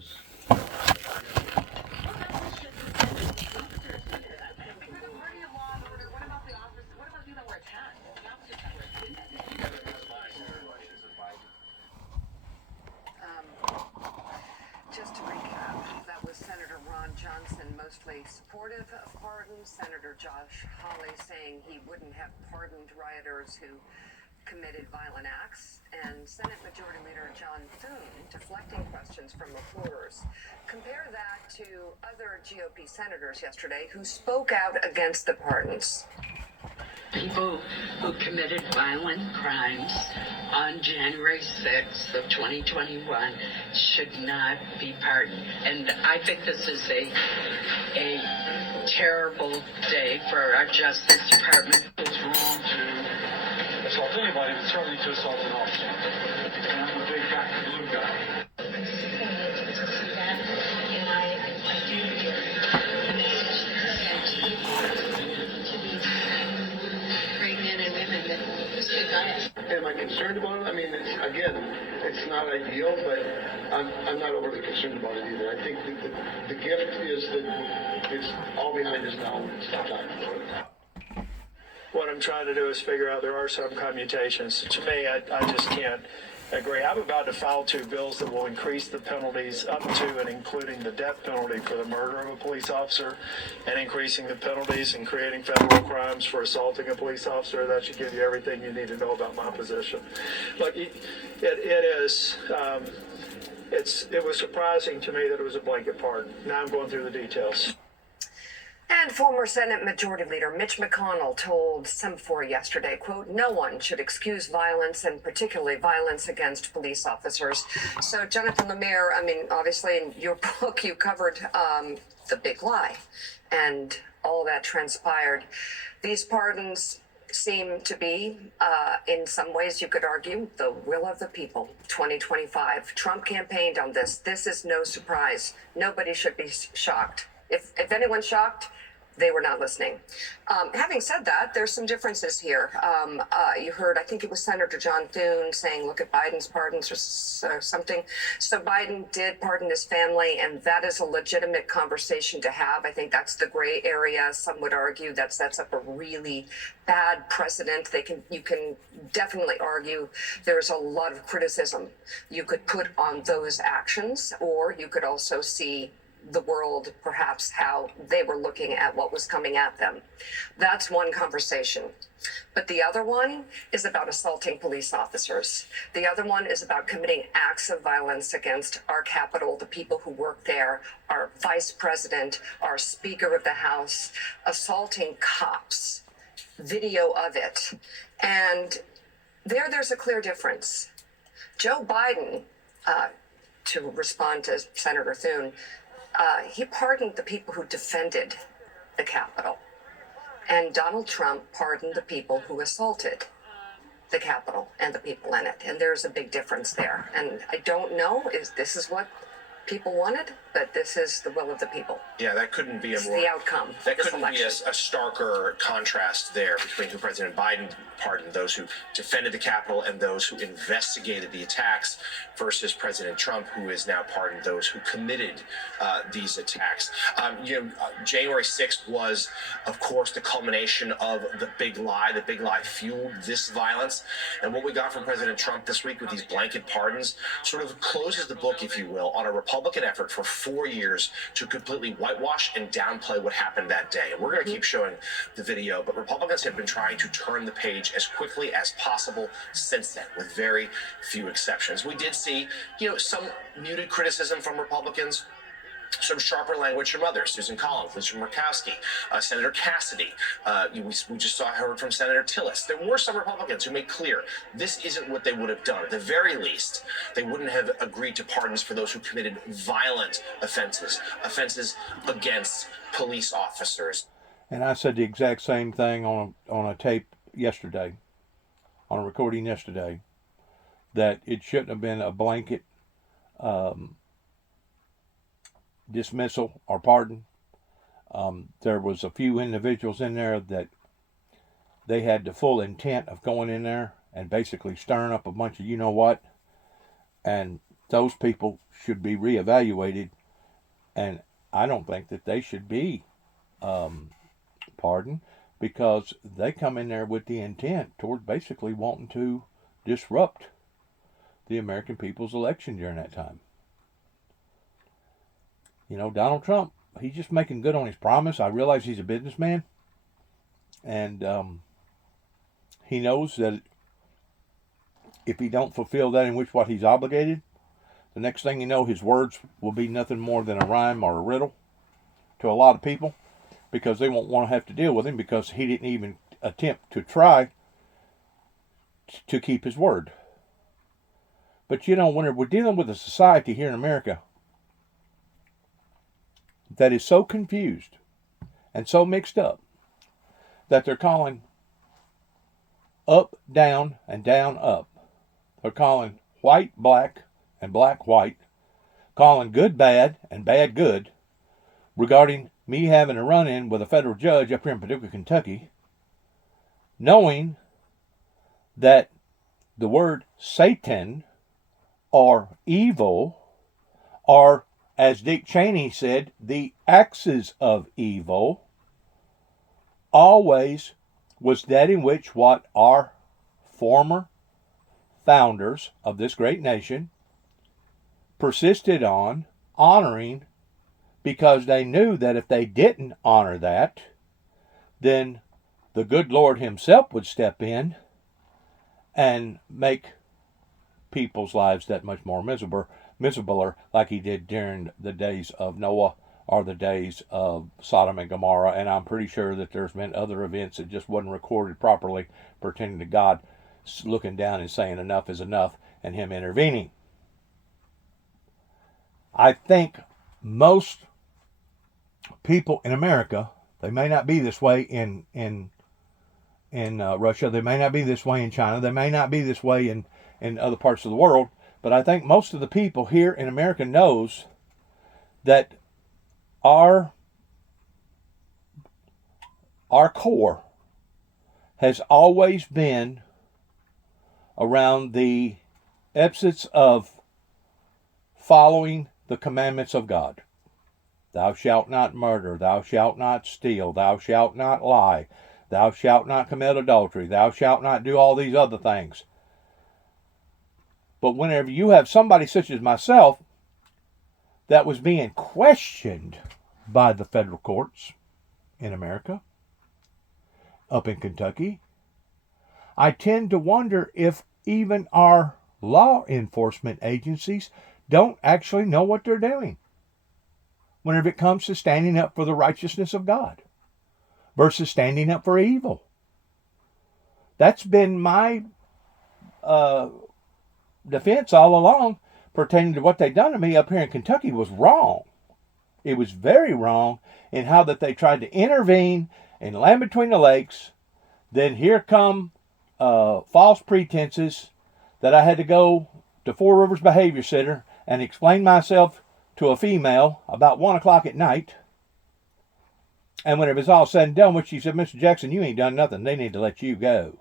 was. Just to recap, that was Senator Ron Johnson, mostly supportive of pardons. Senator Josh Hawley saying he wouldn't have pardoned rioters who committed violent acts, and Senate Majority Leader John Thune deflecting questions from reporters. Compare that to other GOP senators yesterday who spoke out against the pardons. People who committed violent crimes on January 6th of 2021 should not be pardoned. And I think this is a terrible day for our Justice Department. It's wrong to assault anybody, but certainly to assault an officer. And I'm a big fat blue guy. Am I concerned about it? I mean, it's not ideal, but I'm not overly concerned about it either. I think that the gift is that it's all behind us now. It's not time for it. What I'm trying to do is figure out there are some commutations. To me, I just can't agree. I'm about to file 2 bills that will increase the penalties up to and including the death penalty for the murder of a police officer, and increasing the penalties and creating federal crimes for assaulting a police officer. That should give you everything you need to know about my position. Look, it was surprising to me that it was a blanket pardon. Now I'm going through the details. And former Senate Majority Leader Mitch McConnell told Semaphore yesterday, quote, "No one should excuse violence, and particularly violence against police officers." So, Jonathan Lemire, I mean, obviously in your book you covered the big lie and all that transpired. These pardons seem to be, in some ways you could argue, the will of the people. 2025. Trump campaigned on this. This is no surprise. Nobody should be shocked. If anyone's shocked, they were not listening. Having said that, there's some differences here. You heard, I think it was Senator John Thune saying, look at Biden's pardons or something. So Biden did pardon his family, and that is a legitimate conversation to have. I think that's the gray area. Some would argue that sets up a really bad precedent. You can definitely argue there's a lot of criticism you could put on those actions, or you could also see the world, perhaps how they were looking at what was coming at them. That's one conversation. But the other one is about assaulting police officers. The other one is about committing acts of violence against our Capitol, the people who work there, our vice president, our Speaker of the House, assaulting cops, video of it. And there's a clear difference. Joe Biden, to respond to Senator Thune, he pardoned the people who defended the Capitol. And Donald Trump pardoned the people who assaulted the Capitol and the people in it. And there's a big difference there. And I don't know if this is what people wanted, but this is the will of the people. Yeah, that couldn't be This is the outcome. That this couldn't election. be a starker contrast there between who President Biden pardoned, those who defended the Capitol, and those who investigated the attacks, versus President Trump, who has now pardoned those who committed these attacks. January 6th was, of course, the culmination of the big lie. The big lie fueled this violence. And what we got from President Trump this week with these blanket pardons sort of closes the book, if you will, on a Republican effort for 4 years to completely whitewash and downplay what happened that day. And we're going to keep showing the video, but Republicans have been trying to turn the page as quickly as possible since then, with very few exceptions. We did see, some muted criticism from Republicans, some sharper language from others. Susan Collins, Lisa Murkowski, Senator Cassidy. We just heard from Senator Tillis. There were some Republicans who made clear this isn't what they would have done. At the very least, they wouldn't have agreed to pardons for those who committed violent offenses against police officers. And I said the exact same thing on a tape yesterday, on a recording yesterday, that it shouldn't have been a blanket dismissal or pardon. There was a few individuals in there that they had the full intent of going in there and basically stirring up a bunch of you know what, and those people should be reevaluated, and I don't think that they should be pardoned, because they come in there with the intent toward basically wanting to disrupt the American people's election during that time. You know, Donald Trump, he's just making good on his promise. I realize he's a businessman, and he knows that if he don't fulfill that in which what he's obligated, the next thing you know, his words will be nothing more than a rhyme or a riddle to a lot of people, because they won't want to have to deal with him, because he didn't even attempt to try to keep his word. But you know, when we're dealing with a society here in America that is so confused and so mixed up that they're calling up down and down up, they're calling white black and black white, calling good bad and bad good, regarding me having a run-in with a federal judge up here in Paducah, Kentucky, knowing that the word Satan or evil, or as Dick Cheney said, the axis of evil, always was that in which what our former founders of this great nation persisted on honoring, because they knew that if they didn't honor that, then the good Lord himself would step in and make people's lives that much more miserabler, like he did during the days of Noah or the days of Sodom and Gomorrah. And I'm pretty sure that there's been other events that just wasn't recorded properly pertaining to God looking down and saying enough is enough and him intervening. I think most people in America, they may not be this way in Russia, they may not be this way in China, they may not be this way in other parts of the world, but I think most of the people here in America knows that our core has always been around the emphasis of following the commandments of God. Thou shalt not murder, thou shalt not steal, thou shalt not lie, thou shalt not commit adultery, thou shalt not do all these other things. But whenever you have somebody such as myself that was being questioned by the federal courts in America, up in Kentucky, I tend to wonder if even our law enforcement agencies don't actually know what they're doing whenever it comes to standing up for the righteousness of God versus standing up for evil. That's been my defense all along pertaining to what they done to me up here in Kentucky was wrong. It was very wrong in how that they tried to intervene in Land Between the Lakes. Then here come false pretenses that I had to go to Four Rivers Behavior Center and explain myself to a female about 1 o'clock at night. And when it was all said and done with, she said, Mr. Jackson, you ain't done nothing. They need to let you go.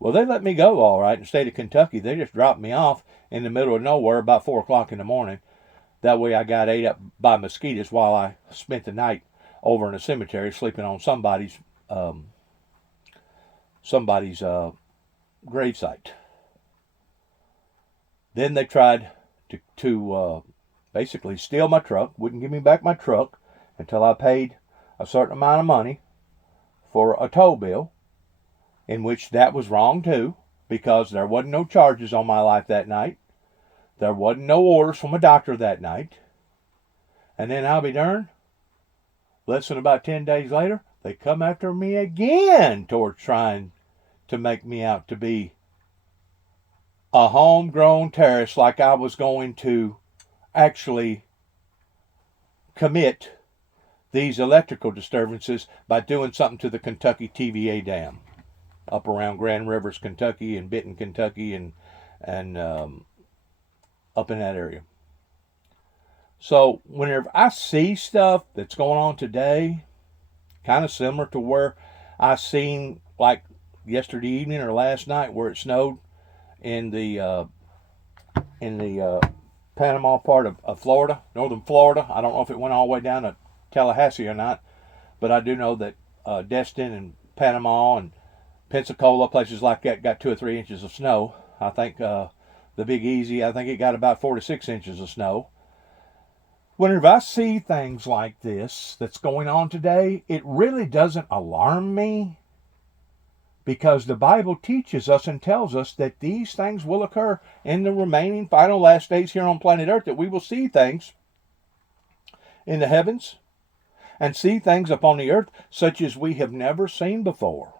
Well, they let me go all right in the state of Kentucky. They just dropped me off in the middle of nowhere about 4 o'clock in the morning. That way I got ate up by mosquitoes while I spent the night over in a cemetery sleeping on somebody's gravesite. Then they tried to basically steal my truck, wouldn't give me back my truck until I paid a certain amount of money for a tow bill, in which that was wrong too, because there wasn't no charges on my life that night. There wasn't no orders from a doctor that night. And then I'll be darned, less than about 10 days later, they come after me again towards trying to make me out to be a homegrown terrorist, like I was going to actually commit these electrical disturbances by doing something to the Kentucky TVA dam up around Grand Rivers, Kentucky, and Benton, Kentucky, and up in that area. So whenever I see stuff that's going on today, kind of similar to where I seen like yesterday evening or last night where it snowed in the Panama part of Florida, northern Florida. I don't know if it went all the way down to Tallahassee or not, but I do know that Destin and Panama and Pensacola, places like that, got 2 or 3 inches of snow. I think the Big Easy, I think it got about 4 to 6 inches of snow. Whenever I see things like this that's going on today, it really doesn't alarm me, because the Bible teaches us and tells us that these things will occur in the remaining final last days here on planet Earth, that we will see things in the heavens and see things upon the earth such as we have never seen before.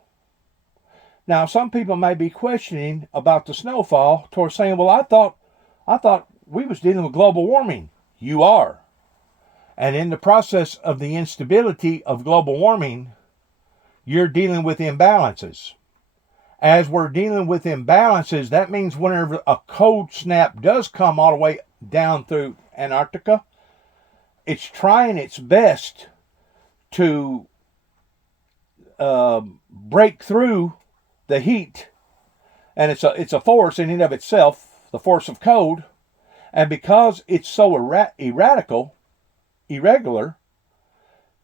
Now, some people may be questioning about the snowfall, towards saying, well, I thought we was dealing with global warming. You are. And in the process of the instability of global warming, you're dealing with imbalances. As we're dealing with imbalances, that means whenever a cold snap does come all the way down through Antarctica, it's trying its best to break through the heat. And it's a force in and of itself, the force of cold. And because it's so irregular,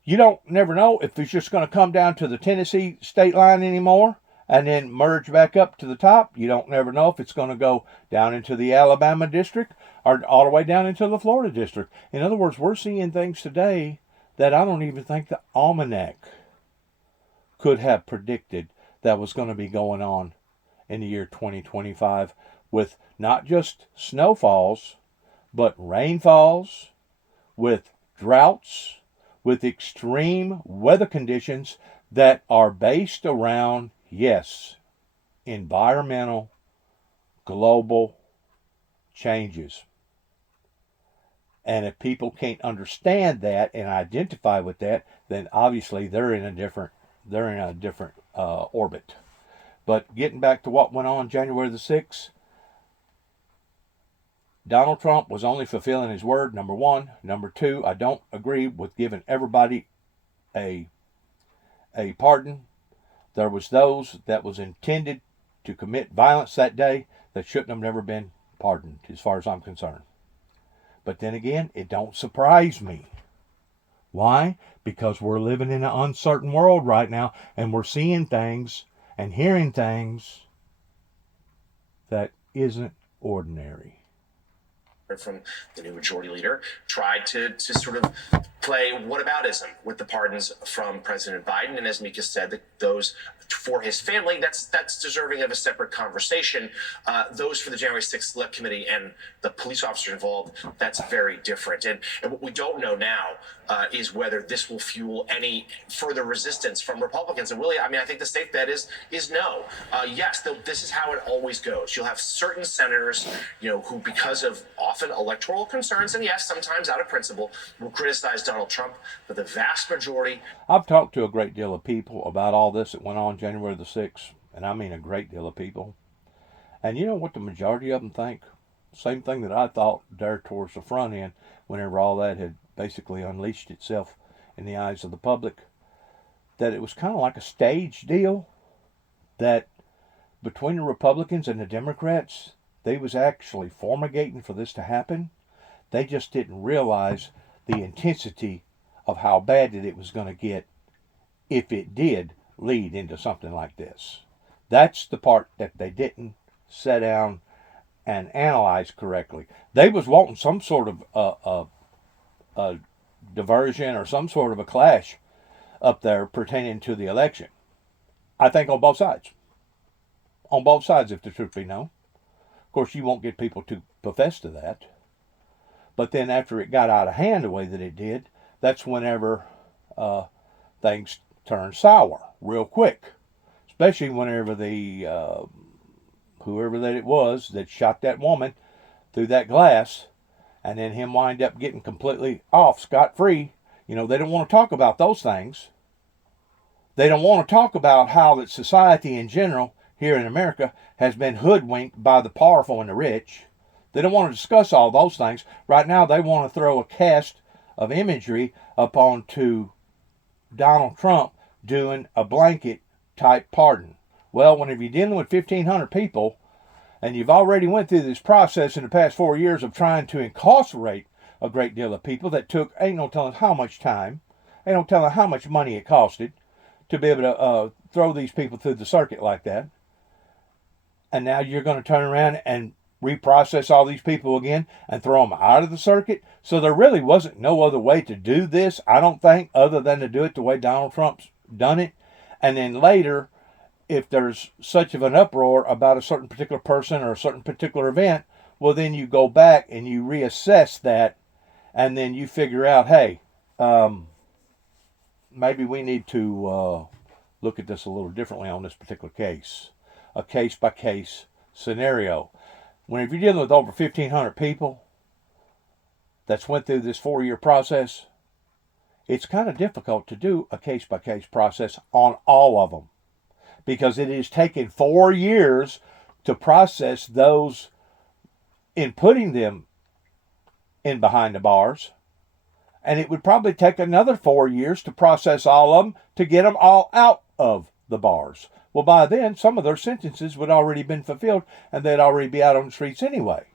you don't never know if it's just going to come down to the Tennessee state line anymore and then merge back up to the top. You don't never know if it's going to go down into the Alabama district or all the way down into the Florida district. In other words, we're seeing things today that I don't even think the almanac could have predicted that was going to be going on in the year 2025, with not just snowfalls, but rainfalls, with droughts, with extreme weather conditions that are based around, yes, environmental, global changes. And if people can't understand that and identify with that, then obviously they're in a different orbit. But getting back to what went on January the 6th, Donald Trump was only fulfilling his word, number one. Number two, I don't agree with giving everybody a pardon. There was those that was intended to commit violence that day that shouldn't have never been pardoned, as far as I'm concerned. But then again, it don't surprise me. Why? Because we're living in an uncertain world right now, and we're seeing things and hearing things that isn't ordinary. From the new majority leader, tried to sort of play whataboutism with the pardons from President Biden. And as Mika said, that those for his family, that's deserving of a separate conversation. Those for the January 6th Select Committee and the police officers involved, that's very different. And what we don't know now is whether this will fuel any further resistance from Republicans. And Willie, I mean, I think the safe bet is no. Yes, this is how it always goes. You'll have certain senators, who, because of often electoral concerns, and yes, sometimes out of principle, will criticize Donald Trump, but the vast majority. I've talked to a great deal of people about all this that went on January the 6th, and I mean a great deal of people. And you know what the majority of them think? Same thing that I thought there towards the front end, whenever all that had basically unleashed itself in the eyes of the public, that it was kind of like a stage deal, that between the Republicans and the Democrats, they was actually fumigating for this to happen. They just didn't realize the intensity of how bad it was going to get if it did lead into something like this. That's the part that they didn't sit down and analyze correctly. They was wanting some sort of a diversion or some sort of a clash up there pertaining to the election. I think on both sides. On both sides, if the truth be known. Of course, you won't get people to profess to that. But then after it got out of hand the way that it did, that's whenever things turned sour real quick. Especially whenever the whoever that it was that shot that woman through that glass, and then him wind up getting completely off scot-free. They don't want to talk about those things. They don't want to talk about how that society in general here in America has been hoodwinked by the powerful and the rich. They don't want to discuss all those things. Right now they want to throw a cast of imagery upon to Donald Trump doing a blanket type pardon. Well, whenever you're dealing with 1,500 people and you've already went through this process in the past 4 years of trying to incarcerate a great deal of people that took, ain't no telling how much time, ain't no telling how much money it costed to be able to throw these people through the circuit like that. And now you're going to turn around and reprocess all these people again and throw them out of the circuit. So there really wasn't no other way to do this, I don't think, other than to do it the way Donald Trump's done it. And then later, if there's such of an uproar about a certain particular person or a certain particular event, well, then you go back and you reassess that, and then you figure out, hey, maybe we need to look at this a little differently on this particular case. A case-by-case scenario. Whenever you're dealing with over 1,500 people that's went through this 4-year process, it's kind of difficult to do a case-by-case process on all of them, because it has taken 4 years to process those in putting them in behind the bars, and it would probably take another 4 years to process all of them to get them all out of the bars. Well, by then, some of their sentences would already been fulfilled, and they'd already be out on the streets anyway.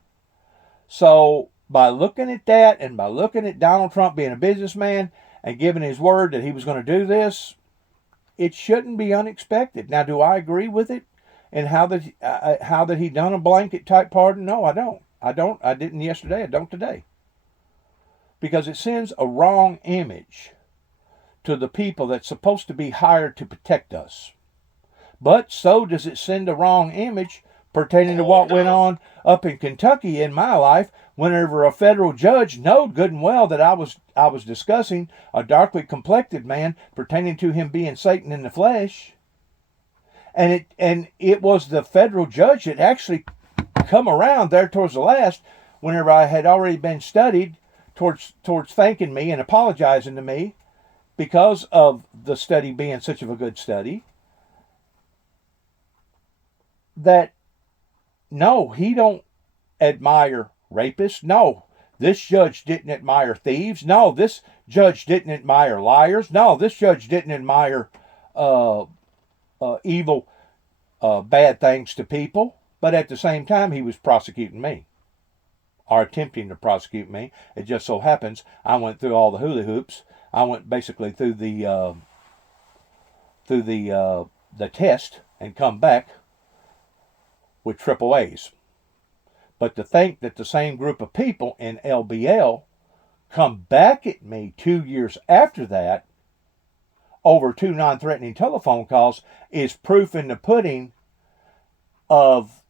So, by looking at that, and by looking at Donald Trump being a businessman and giving his word that he was going to do this, it shouldn't be unexpected. Now, do I agree with it? And how that he done a blanket type pardon? No, I don't. I didn't yesterday. I don't today. Because it sends a wrong image to the people that's supposed to be hired to protect us. But so does it send a wrong image pertaining to what went on up in Kentucky in my life, whenever a federal judge knowed good and well that I was discussing a darkly complected man pertaining to him being Satan in the flesh. And it was the federal judge that actually come around there towards the last, whenever I had already been studied, towards thanking me and apologizing to me because of the study being such of a good study. That, no, he don't admire rapists. No, this judge didn't admire thieves. No, this judge didn't admire liars. No, this judge didn't admire evil, bad things to people. But at the same time, he was prosecuting me, or attempting to prosecute me. It just so happens I went through all the hula hoops. I went basically through the test and come back with triple A's. But to think that the same group of people in LBL come back at me 2 years after that over 2 non-threatening telephone calls is proof in the pudding of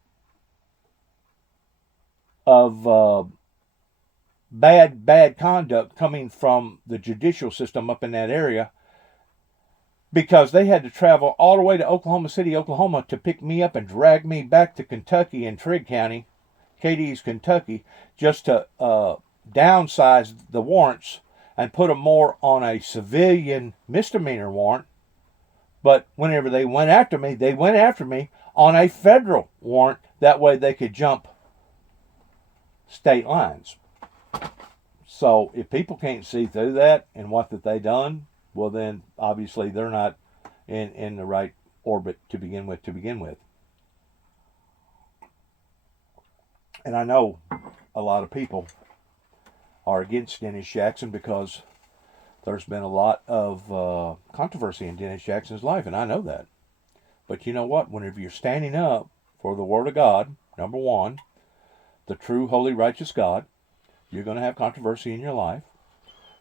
bad conduct coming from the judicial system up in that area, because they had to travel all the way to Oklahoma City, Oklahoma, to pick me up and drag me back to Kentucky in Trigg County, Cadiz, Kentucky, just to downsize the warrants and put them more on a civilian misdemeanor warrant. But whenever they went after me on a federal warrant. That way they could jump state lines. So if people can't see through that and what that they done, well then obviously they're not in the right orbit to begin with. And I know a lot of people are against Dennis Jackson because there's been a lot of controversy in Dennis Jackson's life, and I know that. But you know what? Whenever you're standing up for the Word of God, number one, the true, holy, righteous God, you're going to have controversy in your life.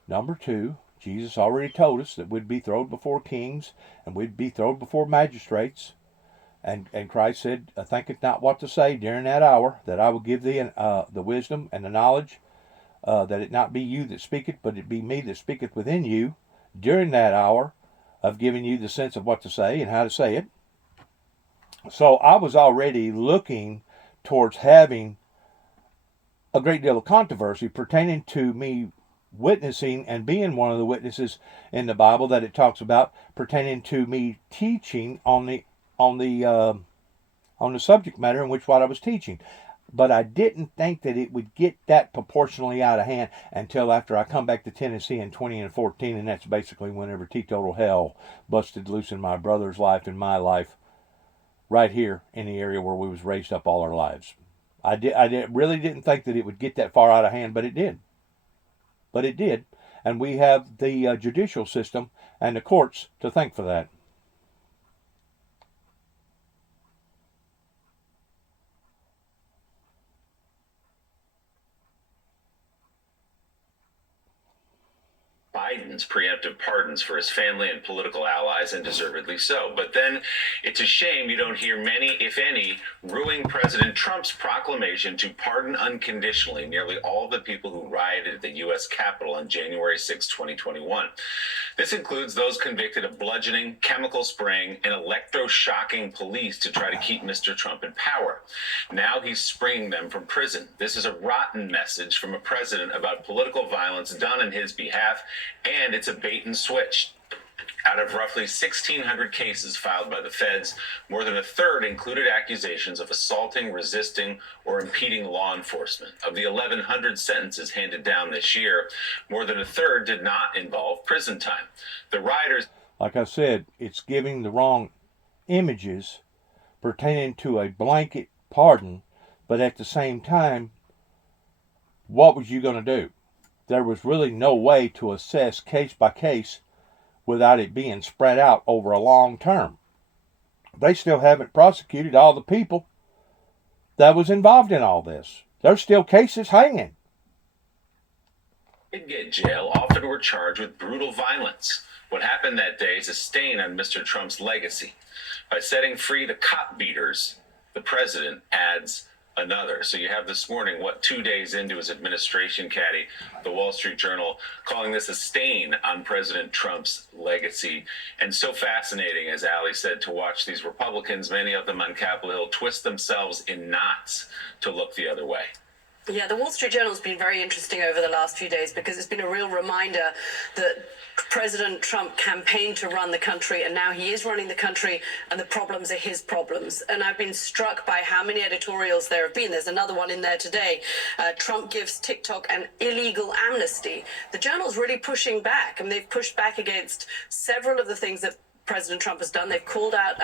Number two, Jesus already told us that we'd be thrown before kings and we'd be thrown before magistrates. And Christ said, think it not what to say during that hour, that I will give thee the wisdom and the knowledge, that it not be you that speaketh, but it be me that speaketh within you during that hour of giving you the sense of what to say and how to say it. So I was already looking towards having a great deal of controversy pertaining to me witnessing and being one of the witnesses in the Bible that it talks about pertaining to me teaching on the subject matter in which what I was teaching. But I didn't think that it would get that proportionally out of hand until after I come back to Tennessee in 2014, and that's basically whenever teetotal hell busted loose in my brother's life and my life right here in the area where we was raised up all our lives. Really didn't think that it would get that far out of hand, but it did. But it did. And we have the judicial system and the courts to thank for that. Biden's preemptive pardons for his family and political allies, and deservedly so. But then it's a shame you don't hear many, if any, ruing President Trump's proclamation to pardon unconditionally nearly all of the people who rioted at the U.S. Capitol on January 6, 2021. This includes those convicted of bludgeoning, chemical spraying, and electroshocking police to try to keep Mr. Trump in power. Now he's springing them from prison. This is a rotten message from a president about political violence done in his behalf, and it's a bait and switch. Out of roughly 1,600 cases filed by the feds, more than a third included accusations of assaulting, resisting, or impeding law enforcement. Of the 1,100 sentences handed down this year, more than a third did not involve prison time. The rioters... Like I said, it's giving the wrong images pertaining to a blanket pardon, but at the same time, what was you going to do? There was really no way to assess case by case without it being spread out over a long term. They still haven't prosecuted all the people that was involved in all this. There's still cases hanging. Did get jail, often were charged with brutal violence. What happened that day is a stain on Mr. Trump's legacy. By setting free the cop beaters, the president adds another. So you have this morning, 2 days into his administration, Caddy, the Wall Street Journal, calling this a stain on President Trump's legacy. And so fascinating, as Ali said, to watch these Republicans, many of them on Capitol Hill, twist themselves in knots to look the other way. Yeah, the Wall Street Journal has been very interesting over the last few days because it's been a real reminder that President Trump campaigned to run the country, and now he is running the country, and the problems are his problems. And I've been struck by how many editorials there have been. There's another one in there today. Trump gives TikTok an illegal amnesty. The Journal's really pushing back, and they've pushed back against several of the things that President Trump has done. They've called out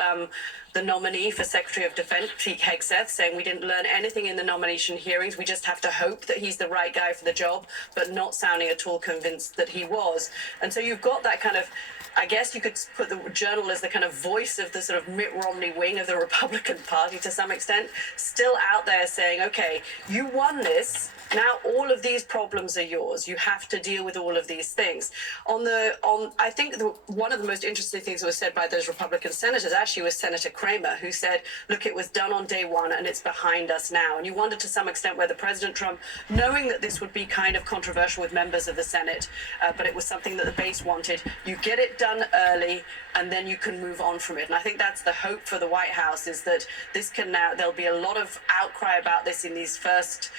the nominee for Secretary of Defense, Pete Hegseth, saying we didn't learn anything in the nomination hearings. We just have to hope that he's the right guy for the job, but not sounding at all convinced that he was. And so you've got that kind of, I guess you could put the Journal as the kind of voice of the sort of Mitt Romney wing of the Republican Party to some extent, still out there saying, okay, you won this. Now all of these problems are yours. You have to deal with all of these things. I think one of the most interesting things that was said by those Republican senators actually was Senator Kramer, who said, look, it was done on day one and it's behind us now. And you wonder to some extent whether President Trump, knowing that this would be kind of controversial with members of the Senate, but it was something that the base wanted, you get it done early and then you can move on from it. And I think that's the hope for the White House, is that this can now, there'll be a lot of outcry about this in these first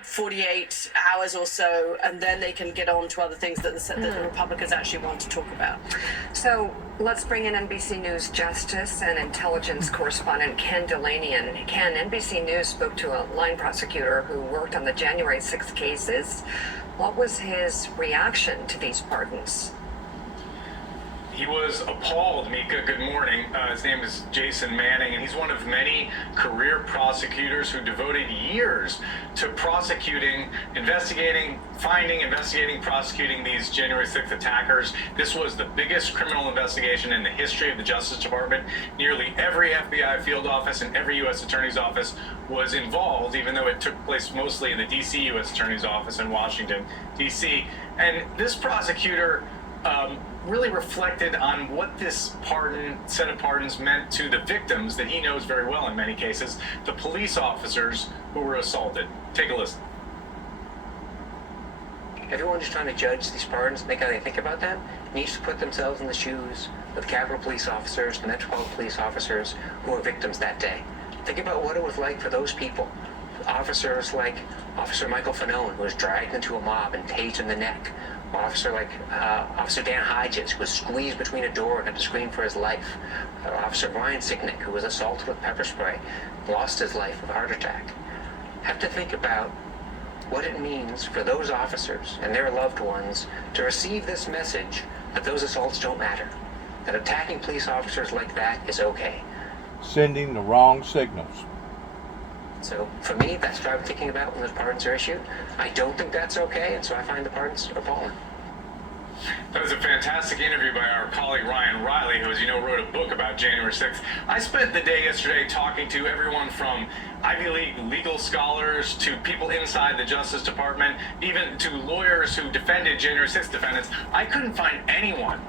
48 hours or so, and then they can get on to other things that the Republicans actually want to talk about. So let's bring in NBC News Justice and Intelligence correspondent Ken Delaney. And Ken, NBC News spoke to a line prosecutor who worked on the January 6th cases. What was his reaction to these pardons? He was appalled, Mika. Good morning. His name is Jason Manning, and he's one of many career prosecutors who devoted years to prosecuting, investigating, prosecuting these January 6th attackers. This was the biggest criminal investigation in the history of the Justice Department. Nearly every FBI field office and every U.S. Attorney's office was involved, even though it took place mostly in the D.C. U.S. Attorney's office in Washington, D.C. And this prosecutor really reflected on what this set of pardons meant to the victims that he knows very well in many cases, the police officers who were assaulted. Take a listen. Everyone who's trying to judge these pardons, make how they think about them, needs to put themselves in the shoes of the Capitol Police officers, the Metropolitan Police officers who were victims that day. Think about what it was like for those people. Officers like Officer Michael Fanone, who was dragged into a mob and tased in the neck. Officer like Officer Dan Hodges, who was squeezed between a door and had to scream for his life. Officer Brian Sicknick, who was assaulted with pepper spray, lost his life with a heart attack. Have to think about what it means for those officers and their loved ones to receive this message that those assaults don't matter, that attacking police officers like that is okay. sending the wrong signals. So for me, that's what I'm thinking about when those pardons are issued. I don't think that's okay, and so I find the pardons appalling. That was a fantastic interview by our colleague Ryan Riley, who, as you know, wrote a book about January 6th. I spent the day yesterday talking to everyone from Ivy League legal scholars to people inside the Justice Department, even to lawyers who defended January 6th defendants. I couldn't find anyone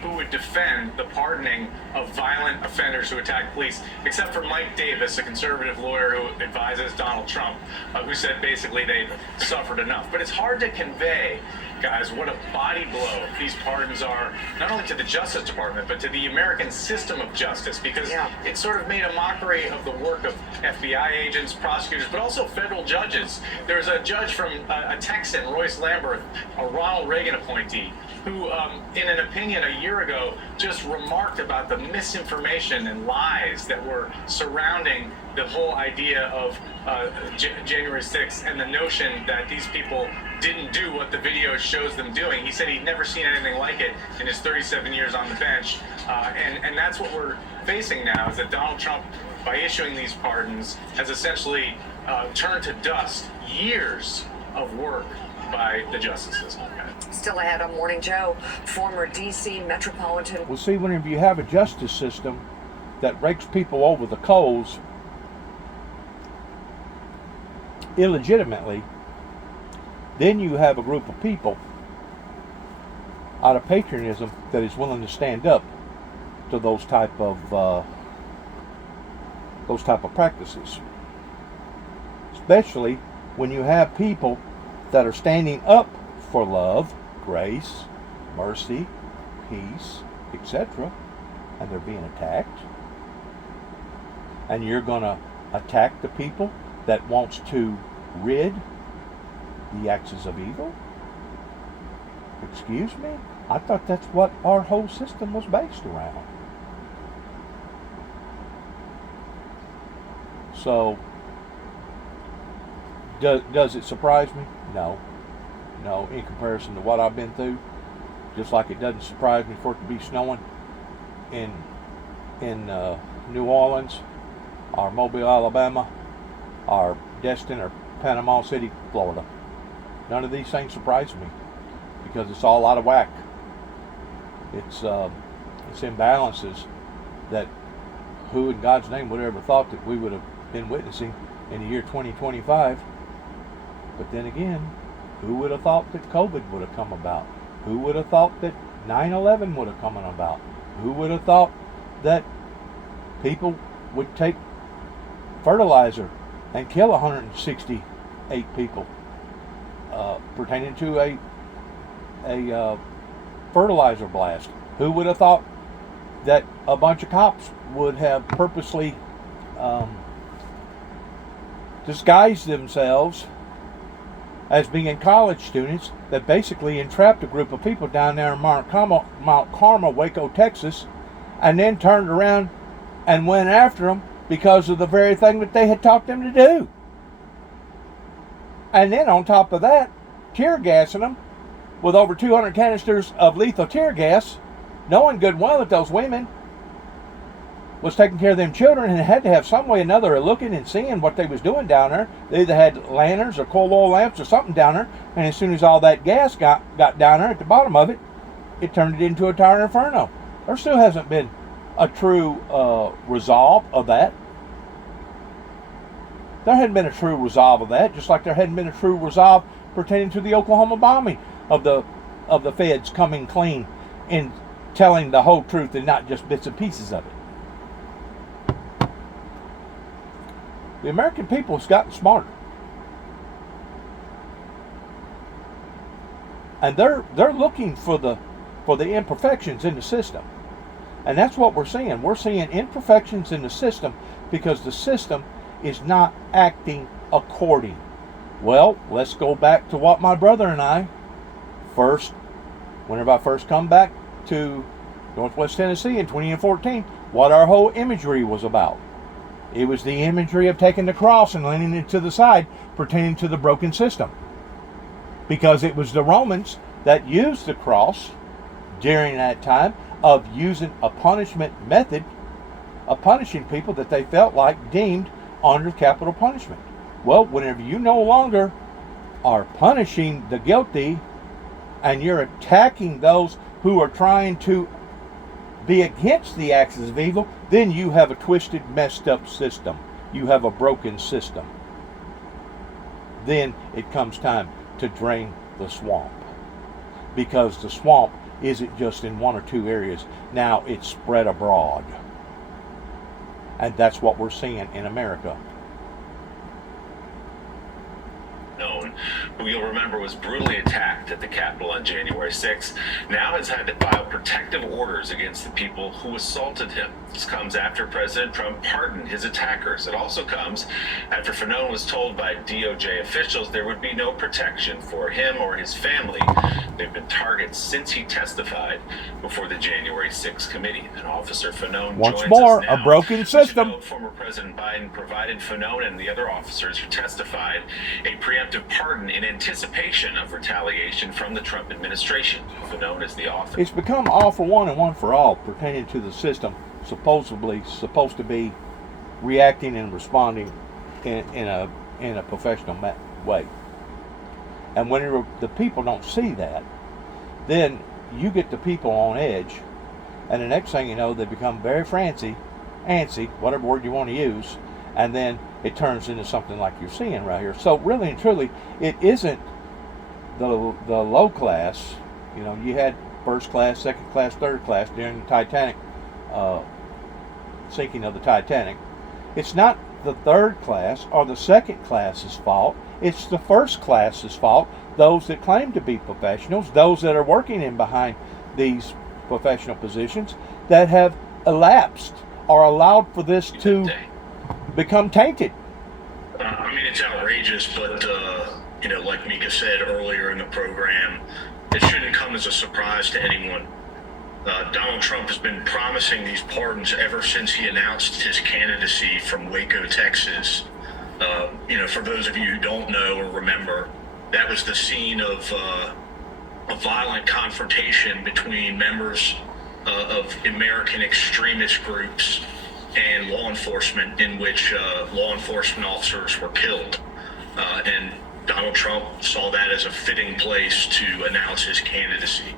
who would defend the pardoning of violent offenders who attack police, except for Mike Davis, a conservative lawyer who advises Donald Trump, who said basically they've suffered enough. But it's hard to convey, guys, what a body blow these pardons are, not only to the Justice Department, but to the American system of justice, because it sort of made a mockery of the work of FBI agents, prosecutors, but also federal judges. There's a judge from a Texan, Royce Lamberth, a Ronald Reagan appointee, who, in an opinion a year ago, just remarked about the misinformation and lies that were surrounding the whole idea of January 6th and the notion that these people didn't do what the video shows them doing. He said he'd never seen anything like it in his 37 years on the bench. And that's what we're facing now, is that Donald Trump, by issuing these pardons, has essentially turned to dust years of work by the justice system. Still ahead on Morning Joe, former D.C. Metropolitan. Well, see, whenever you have a justice system that rakes people over the coals illegitimately, then you have a group of people out of patriotism that is willing to stand up to those type of practices. Especially when you have people that are standing up for love, grace, mercy, peace, etc., and they're being attacked. And you're going to attack the people that wants to rid the axis of evil? Excuse me? I thought that's what our whole system was based around. So, does it surprise me? No. No, in comparison to what I've been through. Just like it doesn't surprise me for it to be snowing in New Orleans, or Mobile, Alabama, or Destin, or Panama City, Florida. None of these things surprise me, because it's all out of whack. It's imbalances that who in God's name would have ever thought that we would have been witnessing in the year 2025. But then again, who would have thought that COVID would have come about? Who would have thought that 9/11 would have come about? Who would have thought that people would take fertilizer and kill 168 people pertaining to a fertilizer blast? Who would have thought that a bunch of cops would have purposely disguised themselves as being college students that basically entrapped a group of people down there in Mount Carmel, Waco, Texas, and then turned around and went after them because of the very thing that they had taught them to do? And then on top of that, tear gassing them with over 200 canisters of lethal tear gas, knowing good and well that those women was taking care of them children and had to have some way or another of looking and seeing what they was doing down there. They either had lanterns or coal oil lamps or something down there, and as soon as all that gas got down there at the bottom of it, it turned it into a tire inferno. There still hasn't been a true resolve of that. There hadn't been a true resolve of that, just like there hadn't been a true resolve pertaining to the Oklahoma bombing of the feds coming clean and telling the whole truth and not just bits and pieces of it. The American people has gotten smarter. And they're looking for the imperfections in the system. And that's what we're seeing. We're seeing imperfections in the system because the system is not acting according. Well, let's go back to what my brother and I whenever I first come back to Northwest Tennessee in 2014, what our whole imagery was about. It was the imagery of taking the cross and leaning it to the side, pertaining to the broken system. Because it was the Romans that used the cross during that time of using a punishment method of punishing people that they felt like deemed under capital punishment. Well, whenever you no longer are punishing the guilty and you're attacking those who are trying to be against the axis of evil, then you have a twisted, messed up system. You have a broken system. Then it comes time to drain the swamp. Because the swamp isn't just in one or two areas. Now it's spread abroad. And that's what we're seeing in America. Known, who you'll remember was brutally attacked at the Capitol on January 6th, now has had to file protective orders against the people who assaulted him. This comes after President Trump pardoned his attackers. It also comes after Fanone was told by DOJ officials there would be no protection for him or his family. They've been targets since he testified before the January 6th committee. And Officer Fanone once joins more, us now. a broken system. You know, former President Biden provided Fanone and the other officers who testified a preemptive pardon in anticipation of retaliation from the Trump administration. Fanone is the author. It's become all for one and one for all pertaining to the system supposedly supposed to be reacting and responding in a professional way. And when the people don't see that, then you get the people on edge, and the next thing you know, they become very antsy, whatever word you want to use, and then it turns into something like you're seeing right here. So really and truly, it isn't the low class. You know, you had first class, second class, third class during the Titanic sinking of the Titanic. It's not the third class or the second class's fault. It's the first class's fault. Those that claim to be professionals, those that are working in behind these professional positions, that have elapsed or allowed for this to become tainted. I mean, it's outrageous, but you know, like Mika said earlier in the program, it shouldn't come as a surprise to anyone. Donald Trump has been promising these pardons ever since he announced his candidacy from Waco, Texas. You know, for those of you who don't know or remember, that was the scene of a violent confrontation between members of American extremist groups and law enforcement, in which law enforcement officers were killed. And Donald Trump saw that as a fitting place to announce his candidacy.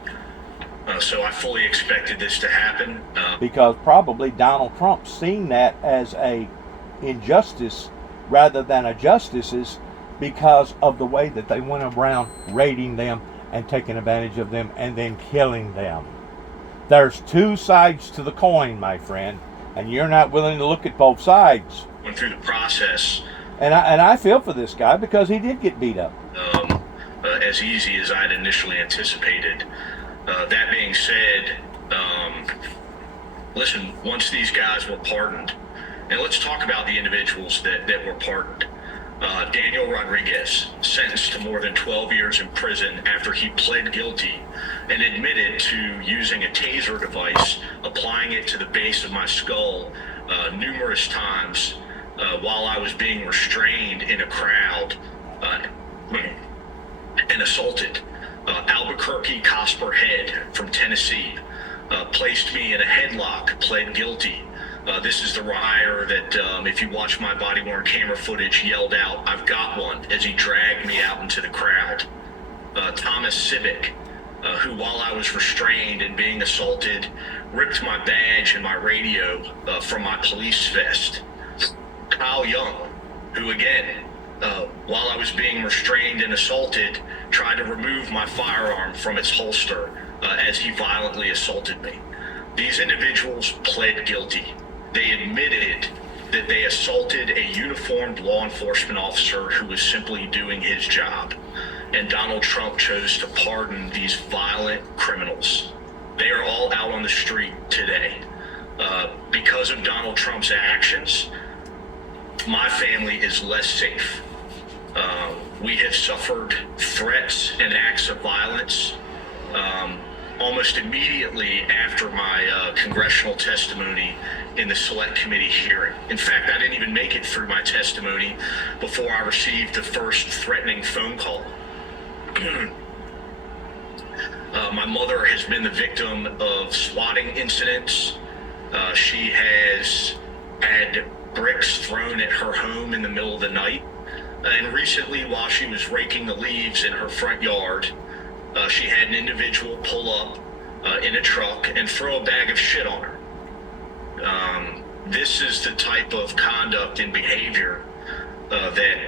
So I fully expected this to happen. Because probably Donald Trump seen that as a injustice rather than a justice, because of the way that they went around raiding them and taking advantage of them and then killing them. There's two sides to the coin, my friend, and you're not willing to look at both sides. Went through the process. And I feel for this guy because he did get beat up. As easy as I'd initially anticipated. That being said, listen, once these guys were pardoned, and let's talk about the individuals that were pardoned. Daniel Rodriguez, sentenced to more than 12 years in prison after he pled guilty and admitted to using a taser device, applying it to the base of my skull numerous times while I was being restrained in a crowd and assaulted. Albuquerque Cosper Head from Tennessee placed me in a headlock, pled guilty. This is the rider that, if you watch my body-worn camera footage, yelled out, "I've got one," as he dragged me out into the crowd. Thomas Civic, who, while I was restrained and being assaulted, ripped my badge and my radio from my police vest. Kyle Young, who again, while I was being restrained and assaulted, tried to remove my firearm from its holster as he violently assaulted me. These individuals pled guilty. They admitted that they assaulted a uniformed law enforcement officer who was simply doing his job. And Donald Trump chose to pardon these violent criminals. They are all out on the street today. Because of Donald Trump's actions, my family is less safe. We have suffered threats and acts of violence almost immediately after my congressional testimony in the Select Committee hearing. In fact, I didn't even make it through my testimony before I received the first threatening phone call. My mother has been the victim of swatting incidents. She has had bricks thrown at her home in the middle of the night. And recently, while she was raking the leaves in her front yard, she had an individual pull up in a truck and throw a bag of shit on her. This is the type of conduct and behavior that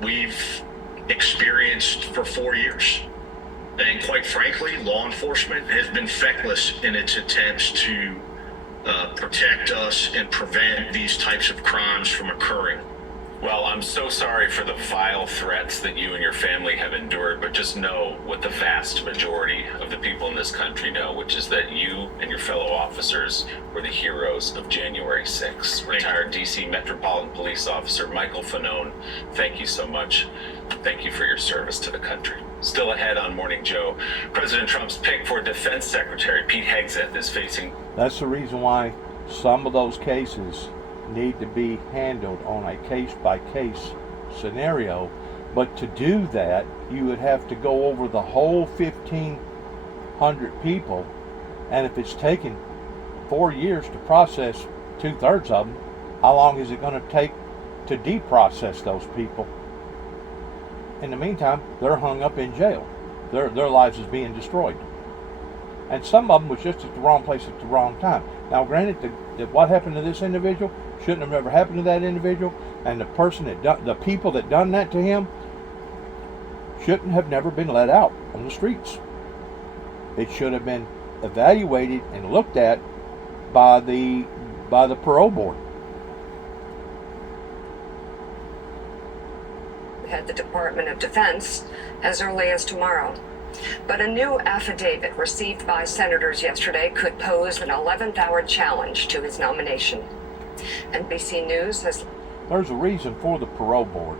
we've experienced for 4 years. And quite frankly, law enforcement has been feckless in its attempts to protect us and prevent these types of crimes from occurring. Well, I'm so sorry for the vile threats that you and your family have endured, but just know what the vast majority of the people in this country know, which is that you and your fellow officers were the heroes of January 6th. Retired DC Metropolitan Police Officer Michael Fanone, thank you so much. Thank you for your service to the country. Still ahead on Morning Joe, President Trump's pick for Defense Secretary Pete Hegseth is facing... That's the reason why some of those cases need to be handled on a case-by-case scenario. But to do that, you would have to go over the whole 1,500 people, and if it's taken 4 years to process 2/3 of them, how long is it going to take to deprocess those people? In the meantime, they're hung up in jail. Their lives is being destroyed. And some of them was just at the wrong place at the wrong time. Now, granted, that what happened to this individual shouldn't have ever happened to that individual, and the person that the people that done that to him shouldn't have never been let out on the streets. It should have been evaluated and looked at by the parole board. Head the Department of Defense as early as tomorrow. But a new affidavit received by senators yesterday could pose an 11th hour challenge to his nomination. NBC News has... There's a reason for the parole board.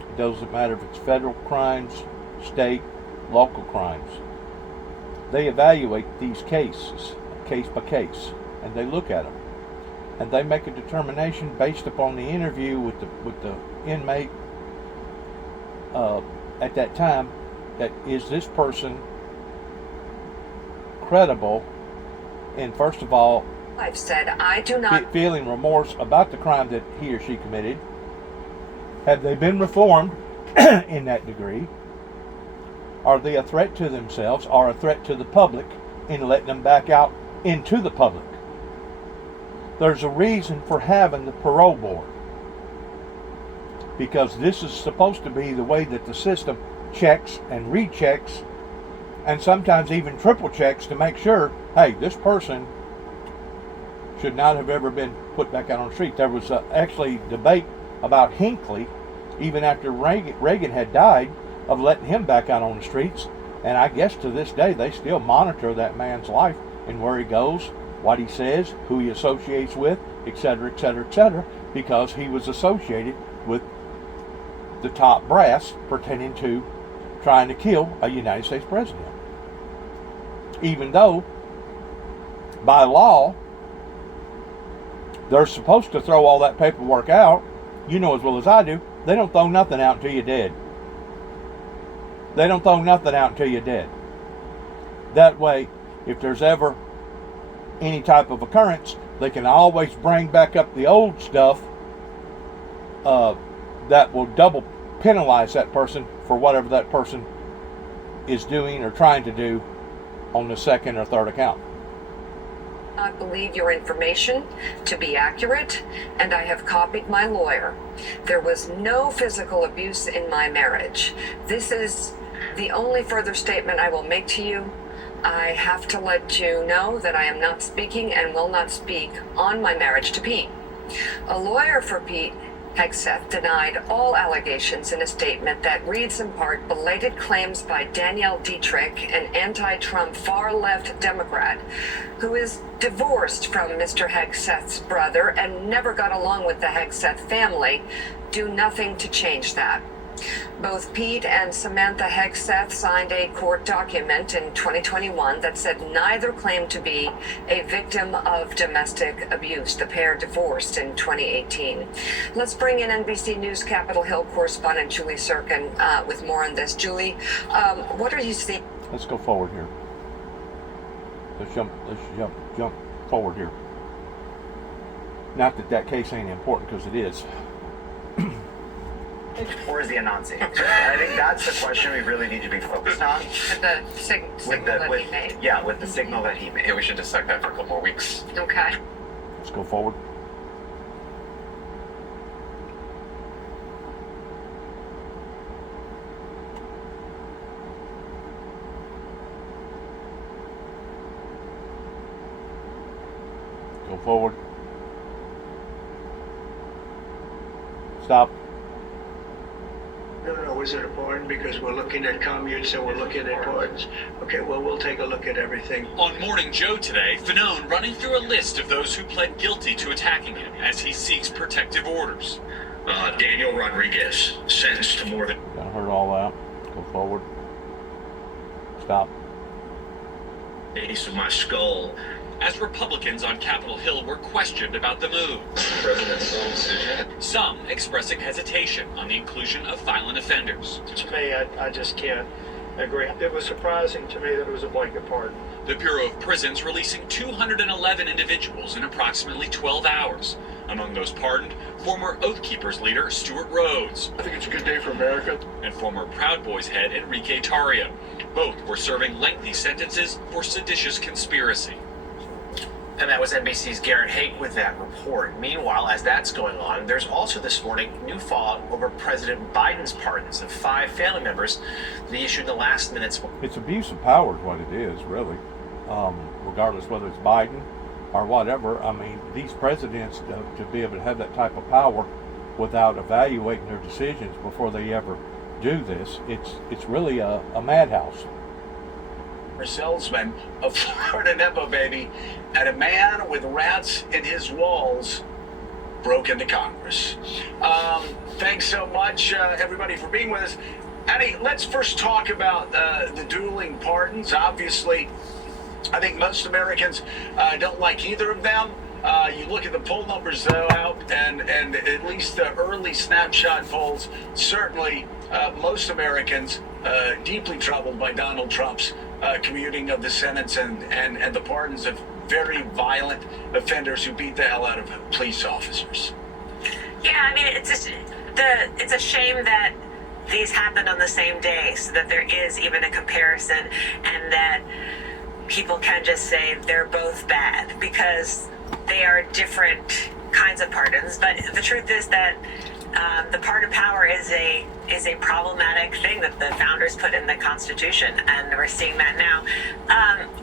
It doesn't matter if it's federal crimes, state, local crimes. They evaluate these cases, case by case, and they look at them. And they make a determination based upon the interview with the inmate at that time, that is this person credible in, first of all, I've said I do not feeling remorse about the crime that he or she committed. Have they been reformed in that degree? Are they a threat to themselves or a threat to the public in letting them back out into the public? There's a reason for having the parole board, because this is supposed to be the way that the system checks and rechecks, and sometimes even triple checks to make sure, hey, this person should not have ever been put back out on the street. There was actually debate about Hinckley, even after Reagan had died, of letting him back out on the streets. And I guess to this day, they still monitor that man's life and where he goes, what he says, who he associates with, etc., etc., etc., because he was associated with the top brass pertaining to trying to kill a United States president. Even though, by law, they're supposed to throw all that paperwork out. You know as well as I do, they don't throw nothing out until you're dead. They don't throw nothing out until you're dead. That way, if there's ever any type of occurrence, they can always bring back up the old stuff that will double penalize that person for whatever that person is doing or trying to do on the second or third account. I believe your information to be accurate, and I have copied my lawyer. There was no physical abuse in my marriage. This is the only further statement I will make to you. I have to let you know that I am not speaking and will not speak on my marriage to Pete. A lawyer for Pete Hegseth denied all allegations in a statement that reads in part belated claims by Danielle Dietrich, an anti-Trump far-left Democrat who is divorced from Mr. Hegseth's brother and never got along with the Hegseth family, do nothing to change that. Both Pete and Samantha Hegseth signed a court document in 2021 that said neither claimed to be a victim of domestic abuse. The pair divorced in 2018. Let's bring in NBC News Capitol Hill correspondent Julie Sirkin with more on this. Julie, what are you seeing? Let's go forward here. Let's jump forward here. Not that that case ain't important, because it is. Or is he a Nazi? I think that's the question we really need to be focused on. With the signal that he made. Yeah, with the signal that he made. Yeah, we should dissect that for a couple more weeks. Okay. Let's go forward. Go forward. Stop. No, was it important because we're looking at commutes and we're looking at pardons? Okay, well, we'll take a look at everything. On Morning Joe today, Fanone running through a list of those who pled guilty to attacking him as he seeks protective orders. Daniel Rodriguez, sentenced to more than... I heard all that. Go forward. Stop. Base of my skull. As Republicans on Capitol Hill were questioned about the move. President's own decision. Some expressing hesitation on the inclusion of violent offenders. To me, I just can't agree. It was surprising to me that it was a blanket pardon. The Bureau of Prisons releasing 211 individuals in approximately 12 hours. Among those pardoned, former Oath Keepers leader Stuart Rhodes. I think it's a good day for America. And former Proud Boys head Enrique Tarrio. Both were serving lengthy sentences for seditious conspiracy. And that was NBC's Garrett Haight with that report. Meanwhile, as that's going on, there's also this morning new fallout over President Biden's pardons of 5 family members that he issued in the last minutes. It's abuse of power is what it is, really. Regardless whether it's Biden or whatever. I mean, these presidents, to be able to have that type of power without evaluating their decisions before they ever do this, it's really a madhouse. Salesman of Florida Nepo baby, and a man with rats in his walls broke into Congress. Thanks so much, everybody, for being with us. Annie, let's first talk about the dueling pardons. Obviously, I think most Americans don't like either of them. You look at the poll numbers, though, out, and at least the early snapshot polls, certainly most Americans deeply troubled by Donald Trump's commuting of the sentence and the pardons of very violent offenders who beat the hell out of police officers. Yeah, I mean, it's a shame that these happened on the same day, so that there is even a comparison, and that people can just say they're both bad, because they are different kinds of pardons. But the truth is that the pardon power is a problematic thing that the founders put in the Constitution, and we're seeing that now.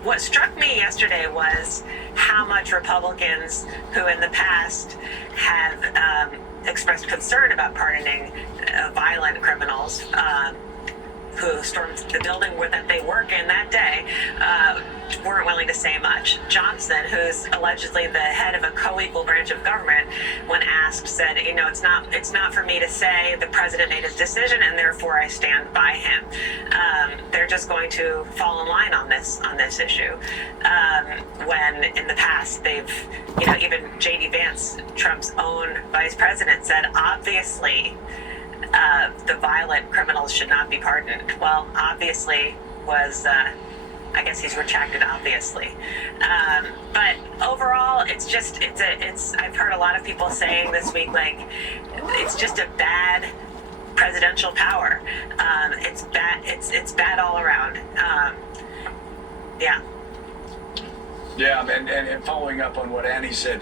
What struck me yesterday was how much Republicans who in the past have expressed concern about pardoning violent criminals who stormed the building that they work in that day weren't willing to say much. Johnson, who's allegedly the head of a co-equal branch of government, when asked, said, you know, it's not for me to say the president made his decision and therefore I stand by him. They're just going to fall in line on this issue. When in the past they've, you know, even J.D. Vance, Trump's own vice president, said obviously the violent criminals should not be pardoned. Well, obviously was, I guess he's retracted obviously. But overall, I've heard a lot of people saying this week, like, it's just a bad presidential power. It's bad all around. Yeah. Yeah, and following up on what Annie said,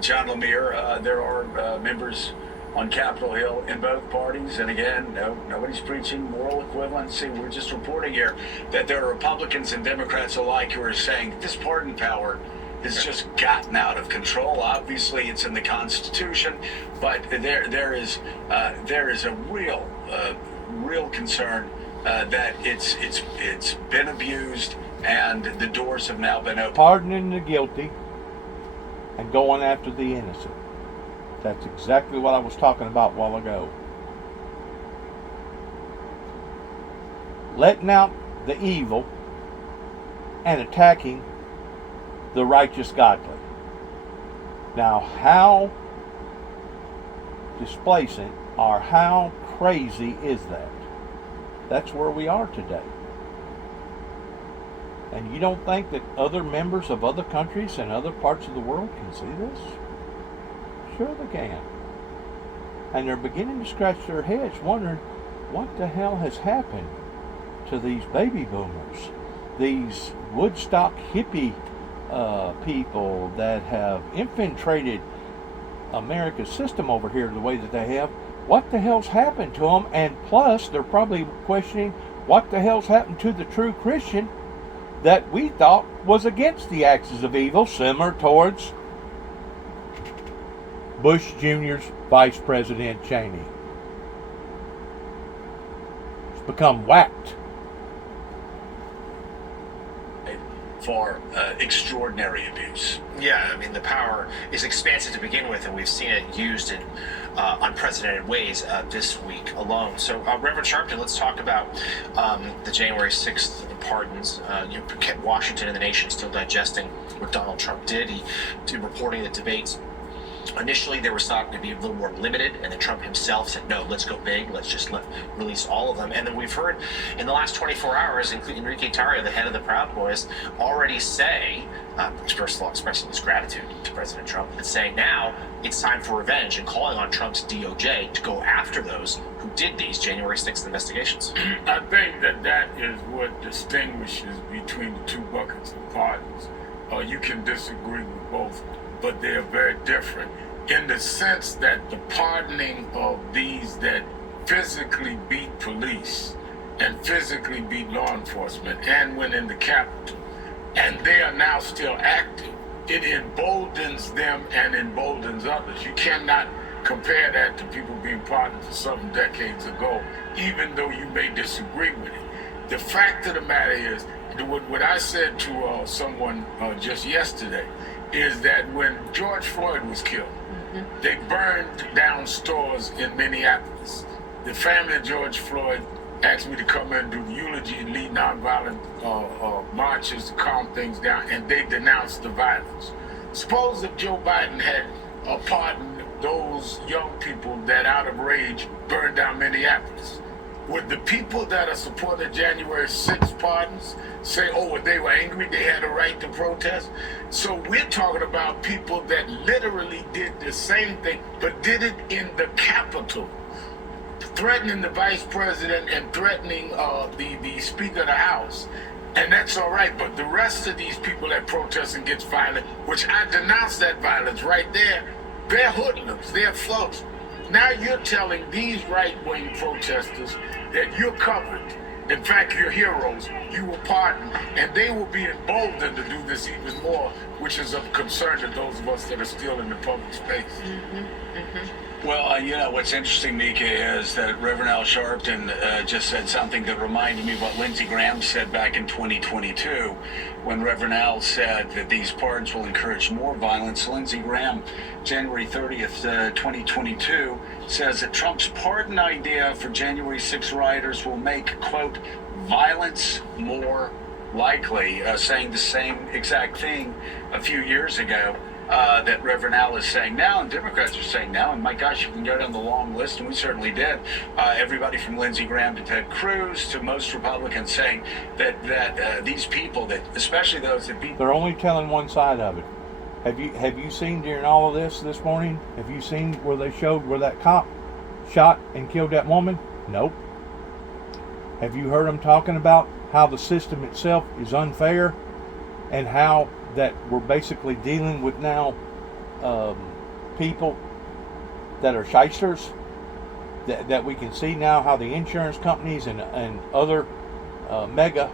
John Lemire, there are members on Capitol Hill in both parties, and again, nobody's preaching moral equivalency. We're just reporting here that there are Republicans and Democrats alike who are saying this pardon power has just gotten out of control. Obviously, it's in the Constitution, but there is a real concern that it's been abused, and the doors have now been opened. Pardoning the guilty and going after the innocent. That's exactly what I was talking about a while ago. Letting out the evil and attacking the righteous godly. Now, how displacing or how crazy is that? That's where we are today. And you don't think that other members of other countries and other parts of the world can see this? Sure they can. And they're beginning to scratch their heads wondering what the hell has happened to these baby boomers, these Woodstock hippie people that have infiltrated America's system over here the way that they have. What the hell's happened to them? And plus, they're probably questioning what the hell's happened to the true Christian that we thought was against the axis of evil, similar towards Bush Jr.'s Vice President Cheney. It's become whacked. For extraordinary abuse. Yeah, I mean, the power is expansive to begin with, and we've seen it used in unprecedented ways this week alone. So, Reverend Sharpton, let's talk about the January 6th pardons. Washington and the nation still digesting what Donald Trump did. He reporting the debates. Initially, they were thought to be a little more limited, and then Trump himself said, no, let's go big. Let's just release all of them. And then we've heard in the last 24 hours, including Enrique Tarrio, the head of the Proud Boys, already say, first of all, expressing his gratitude to President Trump, but saying now it's time for revenge and calling on Trump's DOJ to go after those who did these January 6th investigations. I think that is what distinguishes between the two buckets of pardons. You can disagree with both, but they are very different in the sense that the pardoning of these that physically beat police and physically beat law enforcement and went in the Capitol, and they are now still active, it emboldens them and emboldens others. You cannot compare that to people being pardoned for something decades ago, even though you may disagree with it. The fact of the matter is, what I said to someone just yesterday is that when George Floyd was killed, they burned down stores in Minneapolis. The family of George Floyd asked me to come in and do the eulogy and lead nonviolent marches to calm things down, and they denounced the violence. Suppose if Joe Biden had pardoned those young people that out of rage burned down Minneapolis, would the people that are supporting January 6th pardons say, oh, they were angry, they had a right to protest? So we're talking about people that literally did the same thing, but did it in the Capitol, threatening the vice president and threatening the Speaker of the House. And that's all right, but the rest of these people that protest and gets violent, which I denounce that violence right there, they're hoodlums, they're folks. Now you're telling these right-wing protesters that you're covered. In fact, you're heroes. You were pardoned, and they will be emboldened to do this even more, which is of concern to those of us that are still in the public space. Well, what's interesting, Mika, is that Reverend Al Sharpton just said something that reminded me of what Lindsey Graham said back in 2022, when Reverend Al said that these pardons will encourage more violence. Lindsey Graham, January 30th, 2022, says that Trump's pardon idea for January 6 rioters will make, quote, violence more likely, saying the same exact thing a few years ago. That Reverend Al is saying now, and Democrats are saying now, and my gosh, you can go down the long list, and we certainly did. Everybody from Lindsey Graham to Ted Cruz to most Republicans saying that these people, that especially those that beat, they're only telling one side of it. Have you seen during all of this morning? Have you seen where they showed where that cop shot and killed that woman? Nope. Have you heard them talking about how the system itself is unfair and how that we're basically dealing with now people that are shysters, that we can see now how the insurance companies and other mega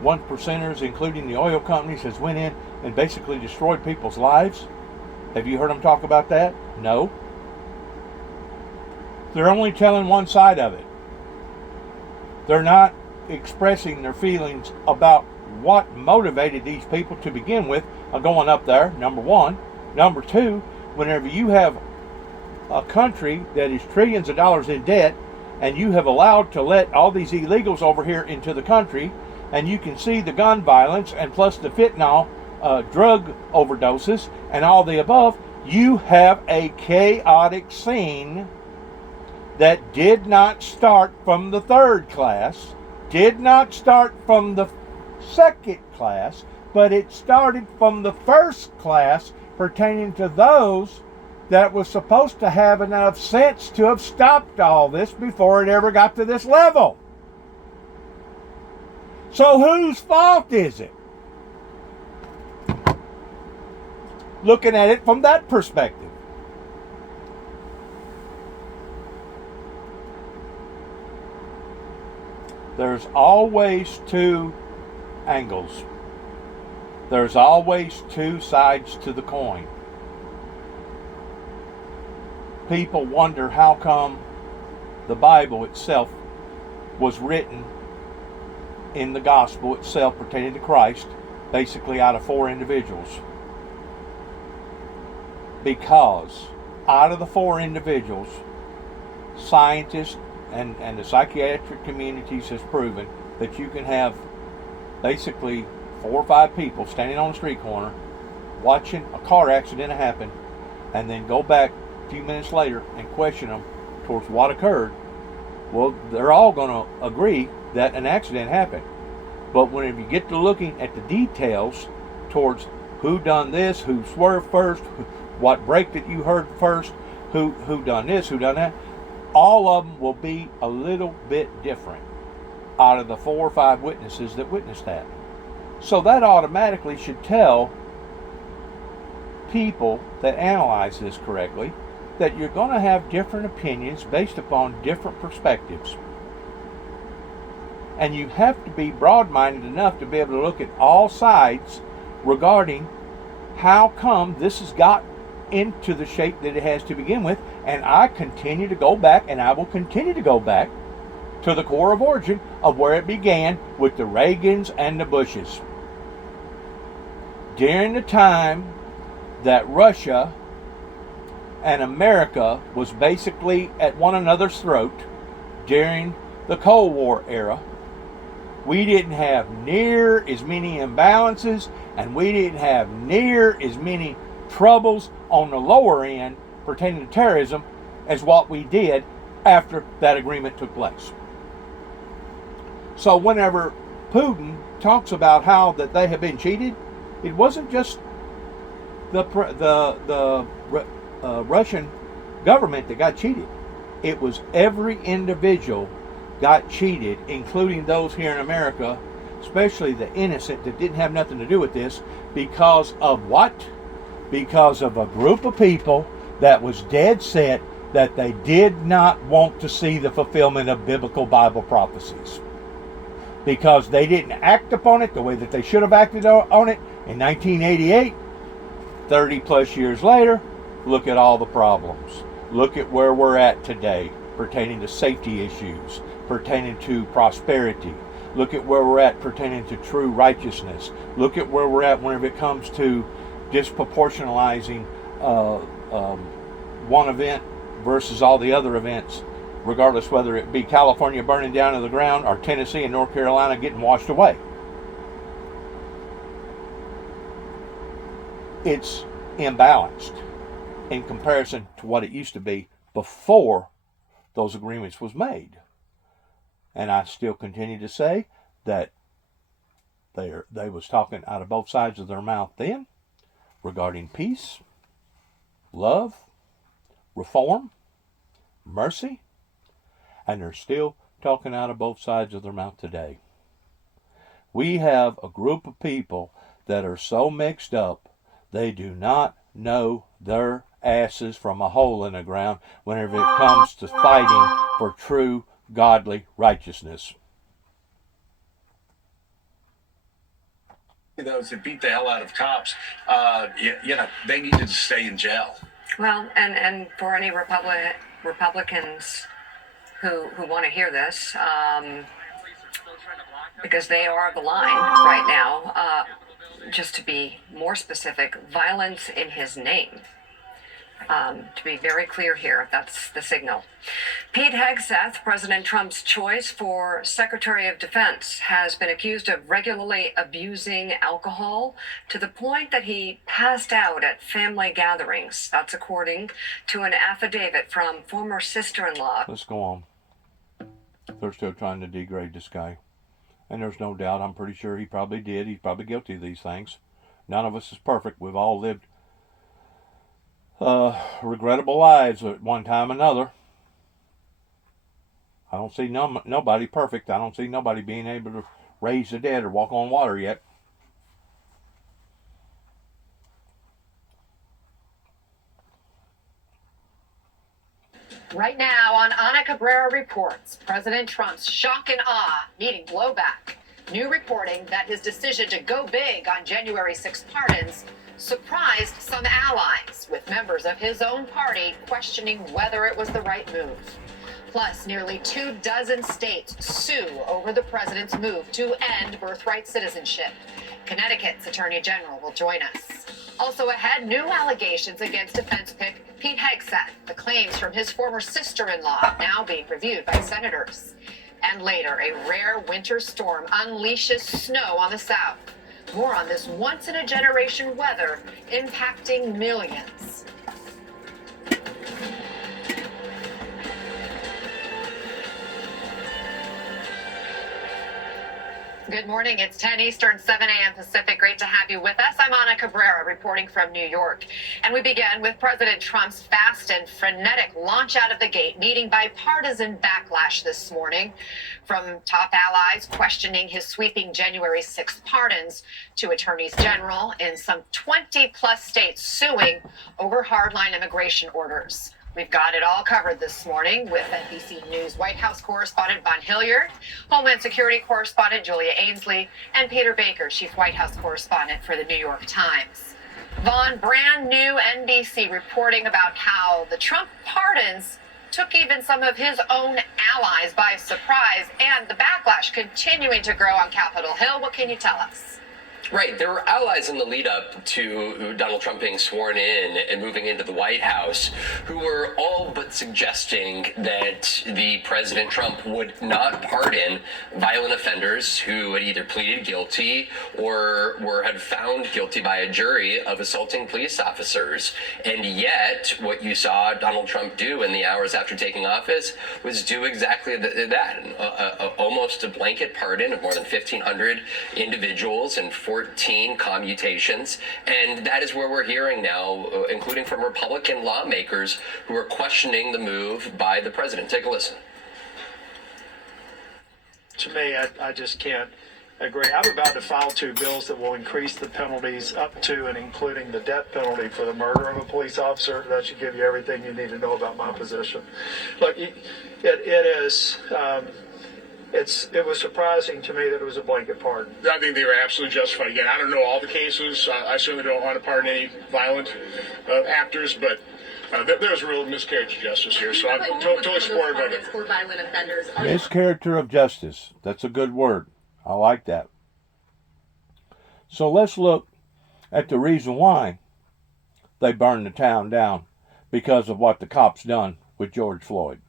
one percenters, including the oil companies, has went in and basically destroyed people's lives? Have you heard them talk about that? No. They're only telling one side of it. They're not expressing their feelings about what motivated these people to begin with going up there, number one. Number two, whenever you have a country that is trillions of dollars in debt and you have allowed to let all these illegals over here into the country, and you can see the gun violence and plus the fentanyl drug overdoses and all the above, you have a chaotic scene that did not start from the third class, did not start from the second class, but it started from the first class pertaining to those that was supposed to have enough sense to have stopped all this before it ever got to this level. So whose fault is it? Looking at it from that perspective. There's always two angles. There's always two sides to the coin. People wonder how come the Bible itself was written in the gospel itself pertaining to Christ, basically out of four individuals. Because out of the four individuals, scientists and the psychiatric communities has proven that you can have basically 4 or 5 people standing on a street corner watching a car accident happen and then go back a few minutes later and question them towards what occurred. Well, they're all going to agree that an accident happened. But whenever you get to looking at the details towards who done this, who swerved first, what brake that you heard first, who done this, who done that, all of them will be a little bit different out of the 4 or 5 witnesses that witnessed that. So that automatically should tell people that analyze this correctly that you're going to have different opinions based upon different perspectives. And you have to be broad-minded enough to be able to look at all sides regarding how come this has got into the shape that it has to begin with. And I continue to go back, and I will continue to go back to the core of origin of where it began with the Reagans and the Bushes. During the time that Russia and America was basically at one another's throat during the Cold War era, we didn't have near as many imbalances, and we didn't have near as many troubles on the lower end pertaining to terrorism as what we did after that agreement took place. So whenever Putin talks about how that they have been cheated, it wasn't just the Russian government that got cheated. It was every individual got cheated, including those here in America, especially the innocent that didn't have nothing to do with this, because of what? Because of a group of people that was dead set that they did not want to see the fulfillment of biblical Bible prophecies. Because they didn't act upon it the way that they should have acted on it in 1988. 30 plus years later, look at all the problems. Look at where we're at today pertaining to safety issues, pertaining to prosperity. Look at where we're at pertaining to true righteousness. Look at where we're at whenever it comes to disproportionalizing one event versus all the other events, regardless whether it be California burning down to the ground or Tennessee and North Carolina getting washed away. It's imbalanced in comparison to what it used to be before those agreements was made. And I still continue to say that they was talking out of both sides of their mouth then regarding peace, love, reform, mercy, and they're still talking out of both sides of their mouth today. We have a group of people that are so mixed up, they do not know their asses from a hole in the ground whenever it comes to fighting for true godly righteousness. Those that beat the hell out of cops, they needed to stay in jail. Well, and for any Republicans who want to hear this, because they are the line right now, just to be more specific, violence in his name. To be very clear here, that's the signal. Pete Hegseth, President Trump's choice for Secretary of Defense, has been accused of regularly abusing alcohol to the point that he passed out at family gatherings. That's according to an affidavit from former sister-in-law. Let's go on. They're still trying to degrade this guy. And there's no doubt, I'm pretty sure he probably did. He's probably guilty of these things. None of us is perfect. We've all lived regrettable lives at one time or another. I don't see nobody perfect. I don't see nobody being able to raise the dead or walk on water yet. Right now on Ana Cabrera Reports, President Trump's shock and awe meeting blowback. New reporting that his decision to go big on January 6 pardons surprised some allies, with members of his own party questioning whether it was the right move. Plus, nearly 24 states sue over the president's move to end birthright citizenship. Connecticut's Attorney General will join us. Also ahead, new allegations against defense pick Pete Hegseth, the claims from his former sister-in-law now being reviewed by senators. And later, a rare winter storm unleashes snow on the South. More on this once-in-a-generation weather impacting millions. Good morning. It's 10 Eastern, 7 a.m. Pacific. Great to have you with us. I'm Ana Cabrera reporting from New York. And we begin with President Trump's fast and frenetic launch out of the gate, meeting bipartisan backlash this morning from top allies questioning his sweeping January 6th pardons to attorneys general in some 20-plus states suing over hardline immigration orders. We've got it all covered this morning with NBC News White House correspondent Von Hilliard, Homeland Security correspondent Julia Ainsley, and Peter Baker, chief White House correspondent for the New York Times. Von, brand new NBC reporting about how the Trump pardons took even some of his own allies by surprise, and the backlash continuing to grow on Capitol Hill. What can you tell us? Right. There were allies in the lead up to Donald Trump being sworn in and moving into the White House who were all but suggesting that the President Trump would not pardon violent offenders who had either pleaded guilty or had found guilty by a jury of assaulting police officers. And yet, what you saw Donald Trump do in the hours after taking office was do exactly that. Almost a blanket pardon of more than 1,500 individuals and 14 commutations, and that is where we're hearing now, including from Republican lawmakers who are questioning the move by the president. Take a listen. To me, I just can't agree. I'm about to file 2 bills that will increase the penalties up to and including the death penalty for the murder of a police officer. That should give you everything you need to know about my position. Look, it is... It was surprising to me that it was a blanket pardon. I think they were absolutely justified. Again, I don't know all the cases. I certainly don't want to pardon any violent actors, but there's a real miscarriage of justice here. So I'm totally supportive of it. For violent offenders. Miscarriage of justice. That's a good word. I like that. So let's look at the reason why they burned the town down, because of what the cops done with George Floyd.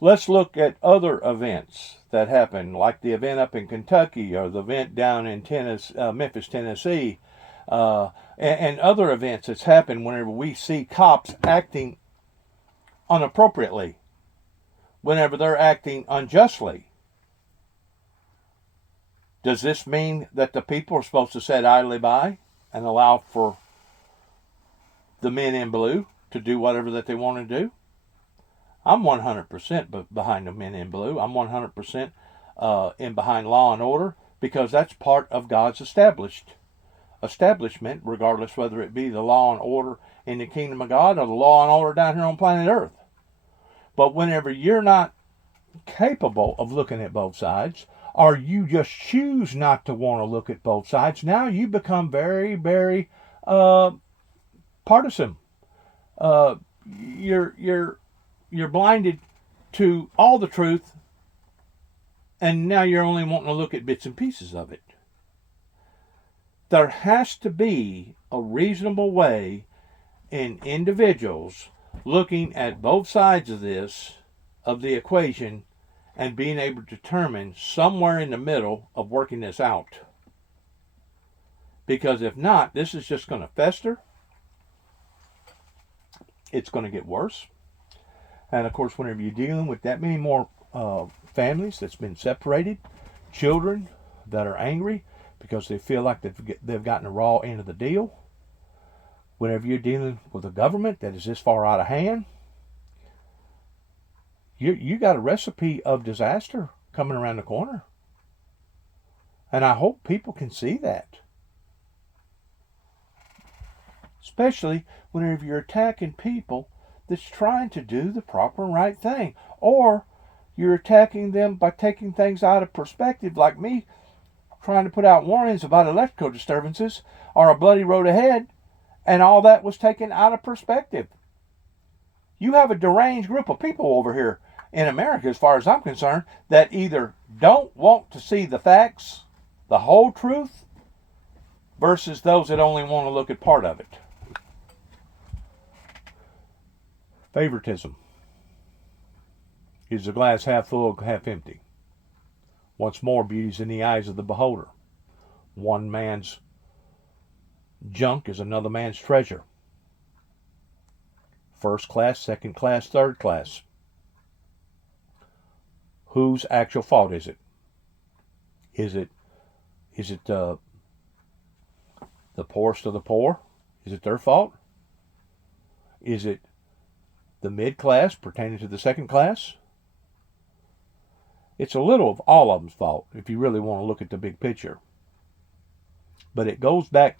Let's look at other events that happened, like the event up in Kentucky or the event down in Memphis, Tennessee, and other events that's happened whenever we see cops acting inappropriately, whenever they're acting unjustly. Does this mean that the people are supposed to sit idly by and allow for the men in blue to do whatever that they want to do? I'm 100% behind the men in blue. I'm 100% in behind law and order, because that's part of God's establishment, regardless whether it be the law and order in the kingdom of God or the law and order down here on planet Earth. But whenever you're not capable of looking at both sides, or you just choose not to want to look at both sides, now you become very, very partisan. You're blinded to all the truth, and now you're only wanting to look at bits and pieces of it. There has to be a reasonable way in individuals looking at both sides of this, of the equation, and being able to determine somewhere in the middle of working this out. Because if not, this is just going to fester. It's going to get worse. And of course, whenever you're dealing with that many more families that's been separated, children that are angry because they feel like they've gotten a raw end of the deal, whenever you're dealing with a government that is this far out of hand, you got a recipe of disaster coming around the corner. And I hope people can see that. Especially whenever you're attacking people that's trying to do the proper and right thing. Or you're attacking them by taking things out of perspective, like me trying to put out warnings about electrical disturbances or a bloody road ahead, and all that was taken out of perspective. You have a deranged group of people over here in America, as far as I'm concerned, that either don't want to see the facts, the whole truth, versus those that only want to look at part of it. Favoritism. Is the glass half full or half empty? Once more, beauty's in the eyes of the beholder. One man's junk is another man's treasure. First class, second class, third class. Whose actual fault is it? Is it the poorest of the poor? Is it their fault? Is it the mid-class pertaining to the second class? It's a little of all of them's fault if you really want to look at the big picture. But it goes back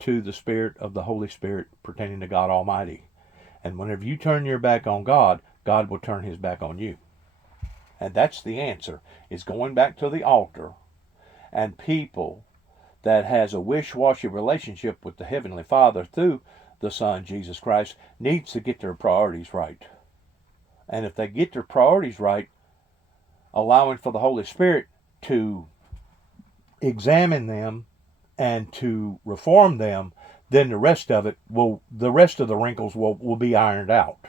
to the Spirit of the Holy Spirit pertaining to God Almighty. And whenever you turn your back on God, God will turn his back on you. And that's the answer, is going back to the altar. And people that has a wish-washy relationship with the Heavenly Father through the Son, Jesus Christ, needs to get their priorities right. And if they get their priorities right, allowing for the Holy Spirit to examine them and to reform them, then the rest of the wrinkles will be ironed out.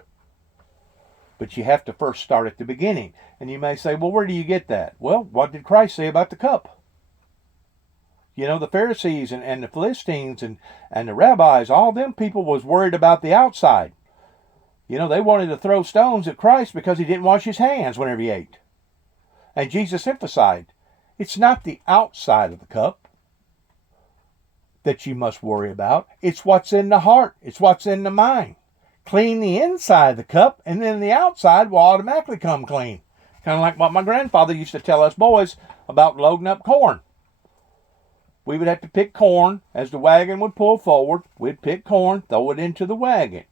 But you have to first start at the beginning. And you may say, well, where do you get that? Well, what did Christ say about the cup? You know, the Pharisees and the Philistines and the rabbis, all them people was worried about the outside. You know, they wanted to throw stones at Christ because he didn't wash his hands whenever he ate. And Jesus emphasized, it's not the outside of the cup that you must worry about. It's what's in the heart. It's what's in the mind. Clean the inside of the cup, and then the outside will automatically come clean. Kind of like what my grandfather used to tell us boys about loading up corn. We would have to pick corn. As the wagon would pull forward, we'd pick corn, throw it into the wagon.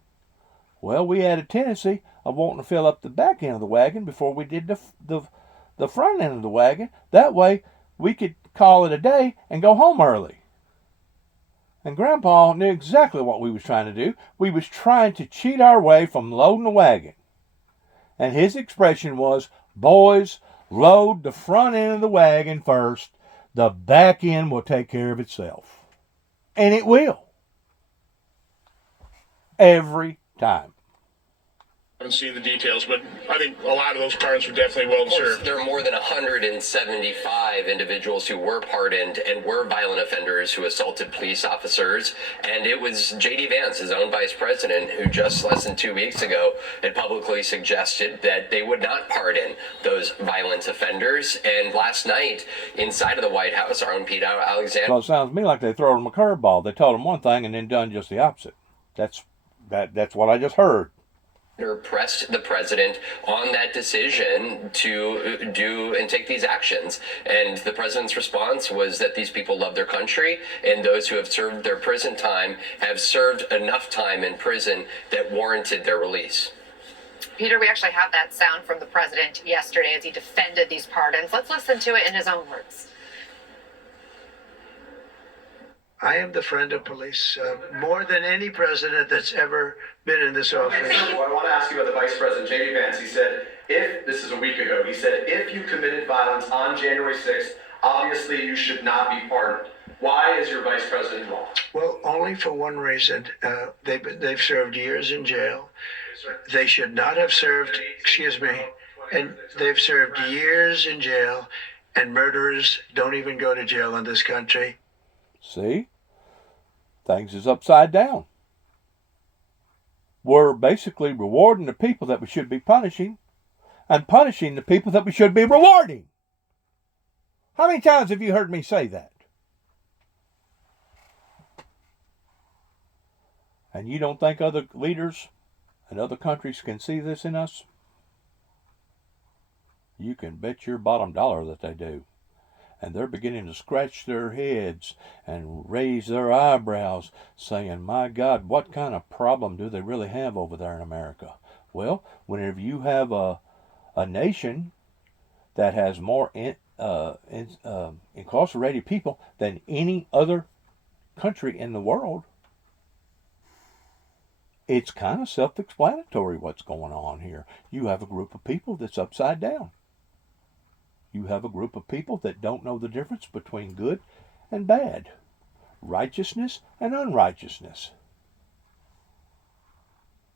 Well, we had a tendency of wanting to fill up the back end of the wagon before we did the front end of the wagon. That way, we could call it a day and go home early. And Grandpa knew exactly what we was trying to do. We was trying to cheat our way from loading the wagon. And his expression was, boys, load the front end of the wagon first. The back end will take care of itself. And it will. Every time. I haven't seen the details, but I think a lot of those pardons were definitely well deserved. There are more than 175 individuals who were pardoned and were violent offenders who assaulted police officers. And it was J.D. Vance, his own vice president, who just less than 2 weeks ago had publicly suggested that they would not pardon those violent offenders. And last night, inside of the White House, our own Pete Alexander... So it sounds to me like they throw them a curveball. They told them one thing and then done just the opposite. That's what I just heard. Pressed the president on that decision to do and take these actions. And the president's response was that these people love their country, and those who have served their prison time have served enough time in prison that warranted their release. Peter, we actually have that sound from the president yesterday as he defended these pardons. Let's listen to it in his own words. I am the friend of police more than any president that's ever been in this office. I want to ask you about the Vice President, J.D. Vance. He said, this is a week ago, he said, if you committed violence on January 6th, obviously you should not be pardoned. Why is your Vice President wrong? Well, only for one reason. They've served years in jail. They should not have served, and they've served years in jail, and murderers don't even go to jail in this country. See? Things is upside down. We're basically rewarding the people that we should be punishing and punishing the people that we should be rewarding. How many times have you heard me say that? And you don't think other leaders and other countries can see this in us? You can bet your bottom dollar that they do. And they're beginning to scratch their heads and raise their eyebrows, saying, my God, what kind of problem do they really have over there in America? Well, whenever you have a nation that has more incarcerated people than any other country in the world, it's kind of self-explanatory what's going on here. You have a group of people that's upside down. You have a group of people that don't know the difference between good and bad, righteousness and unrighteousness.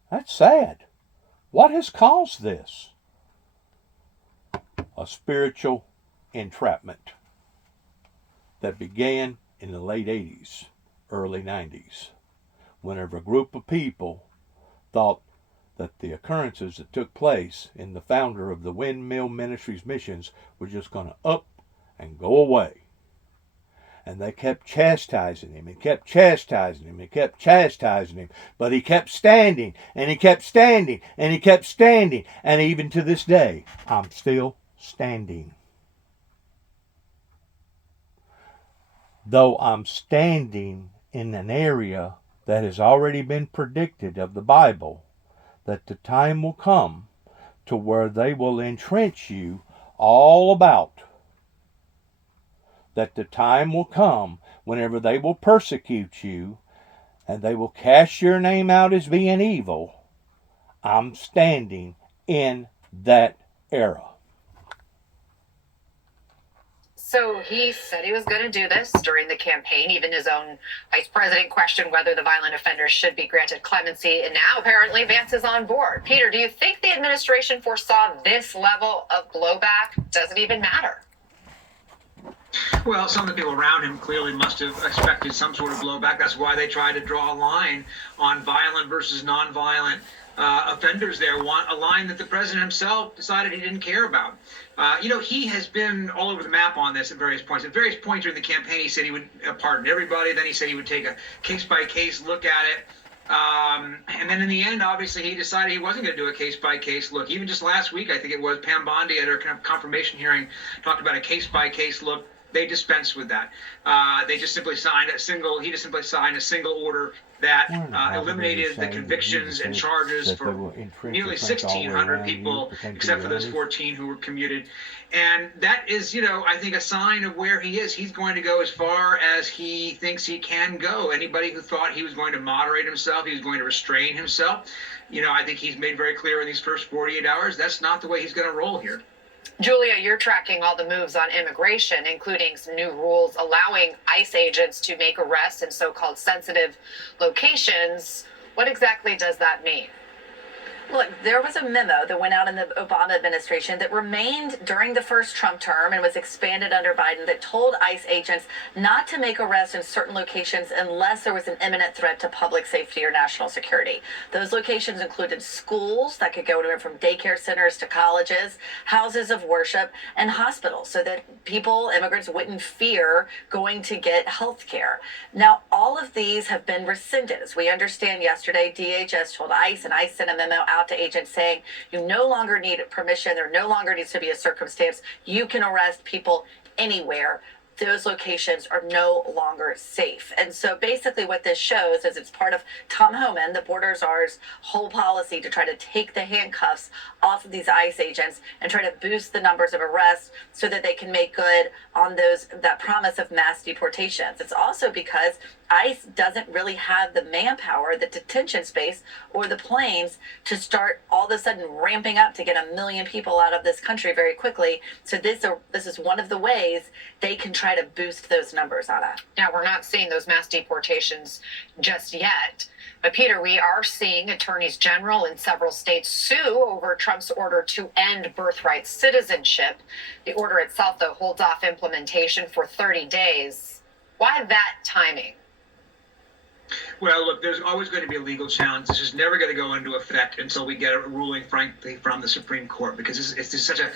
That's sad. What has caused this? A spiritual entrapment that began in the late 80s, early 90s, whenever a group of people thought that the occurrences that took place in the founder of the Windmill Ministries missions were just going to up and go away. And they kept chastising him and kept chastising him and kept chastising him. But he kept standing and he kept standing and he kept standing. And even to this day, I'm still standing. Though I'm standing in an area that has already been predicted of the Bible, that the time will come to where they will entrench you all about. That the time will come whenever they will persecute you and they will cast your name out as being evil. I'm standing in that era. So he said he was going to do this during the campaign. Even his own vice president questioned whether the violent offenders should be granted clemency. And now apparently Vance is on board. Peter, do you think the administration foresaw this level of blowback? Does it even matter? Well, some of the people around him clearly must have expected some sort of blowback. That's why they tried to draw a line on violent versus nonviolent offenders there. Want a line that the president himself decided he didn't care about. He has been all over the map on this at various points. At various points during the campaign, he said he would pardon everybody. Then he said he would take a case-by-case look at it. And then in the end, obviously, he decided he wasn't going to do a case-by-case look. Even just last week, I think it was, Pam Bondi at her confirmation hearing talked about a case-by-case look. They dispensed with that. He just simply signed a single order that eliminated the convictions and charges for nearly 1,600 people, except for those 14 who were commuted. And that is, I think a sign of where he is. He's going to go as far as he thinks he can go. Anybody who thought he was going to moderate himself, he was going to restrain himself, I think he's made very clear in these first 48 hours, that's not the way he's going to roll here. Julia, you're tracking all the moves on immigration, including some new rules allowing ICE agents to make arrests in so-called sensitive locations. What exactly does that mean? Look, there was a memo that went out in the Obama administration that remained during the first Trump term and was expanded under Biden that told ICE agents not to make arrests in certain locations unless there was an imminent threat to public safety or national security. Those locations included schools that could go anywhere from daycare centers to colleges, houses of worship, and hospitals so that immigrants wouldn't fear going to get health care. Now, all of these have been rescinded. As we understand yesterday, DHS told ICE, and ICE sent a memo out to agents saying you no longer need permission. There no longer needs to be a circumstance. You can arrest people anywhere. Those locations are no longer safe. And so basically what this shows is it's part of Tom Homan, the border czar's whole policy to try to take the handcuffs off of these ICE agents and try to boost the numbers of arrests so that they can make good on that promise of mass deportations. It's also because ICE doesn't really have the manpower, the detention space, or the planes to start all of a sudden ramping up to get 1 million people out of this country very quickly. So this is one of the ways they can try to boost those numbers, Anna. Now, we're not seeing those mass deportations just yet. But Peter, we are seeing attorneys general in several states sue over Trump's order to end birthright citizenship. The order itself, though, holds off implementation for 30 days. Why that timing? Well, look, there's always going to be a legal challenge. This is never going to go into effect until we get a ruling, frankly, from the Supreme Court, because it's such a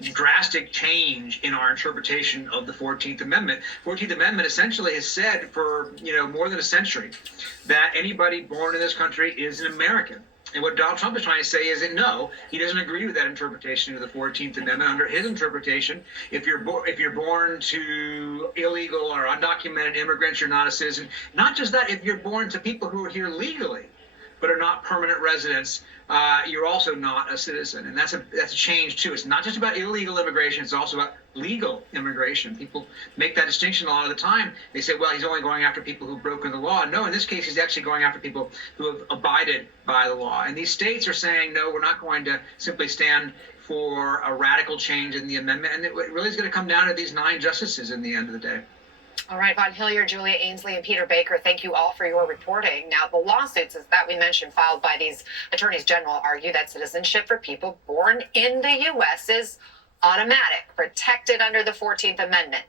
drastic change in our interpretation of the 14th Amendment. 14th Amendment essentially has said for, more than a century that anybody born in this country is an American. And what Donald Trump is trying to say is that no, he doesn't agree with that interpretation of the 14th Amendment. Under his interpretation, if you're born to illegal or undocumented immigrants, you're not a citizen. Not just that, if you're born to people who are here legally but are not permanent residents, you're also not a citizen. And that's a change too. It's not just about illegal immigration, it's also about legal immigration. People make that distinction a lot of the time. They say, well, he's only going after people who've broken the law. No, in this case, he's actually going after people who have abided by the law. And these states are saying, no, we're not going to simply stand for a radical change in the amendment. And it really is going to come down to these 9 justices in the end of the day. All right, Von Hillier, Julia Ainsley, and Peter Baker, thank you all for your reporting. Now, the lawsuits that we mentioned filed by these attorneys general argue that citizenship for people born in the U.S. is automatic, protected under the 14th Amendment.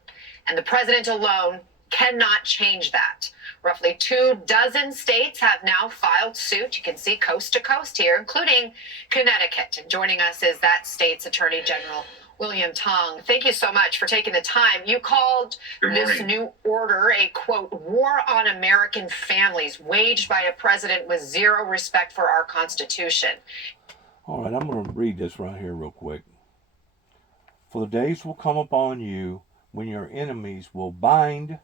And the president alone cannot change that. Roughly 24 states have now filed suit. You can see coast to coast here, including Connecticut. And joining us is that state's Attorney General, William Tong. Thank you so much for taking the time. You called this new order a, quote, war on American families waged by a president with zero respect for our Constitution. All right, I'm going to read this right here real quick. For the days will come upon you when your enemies will bind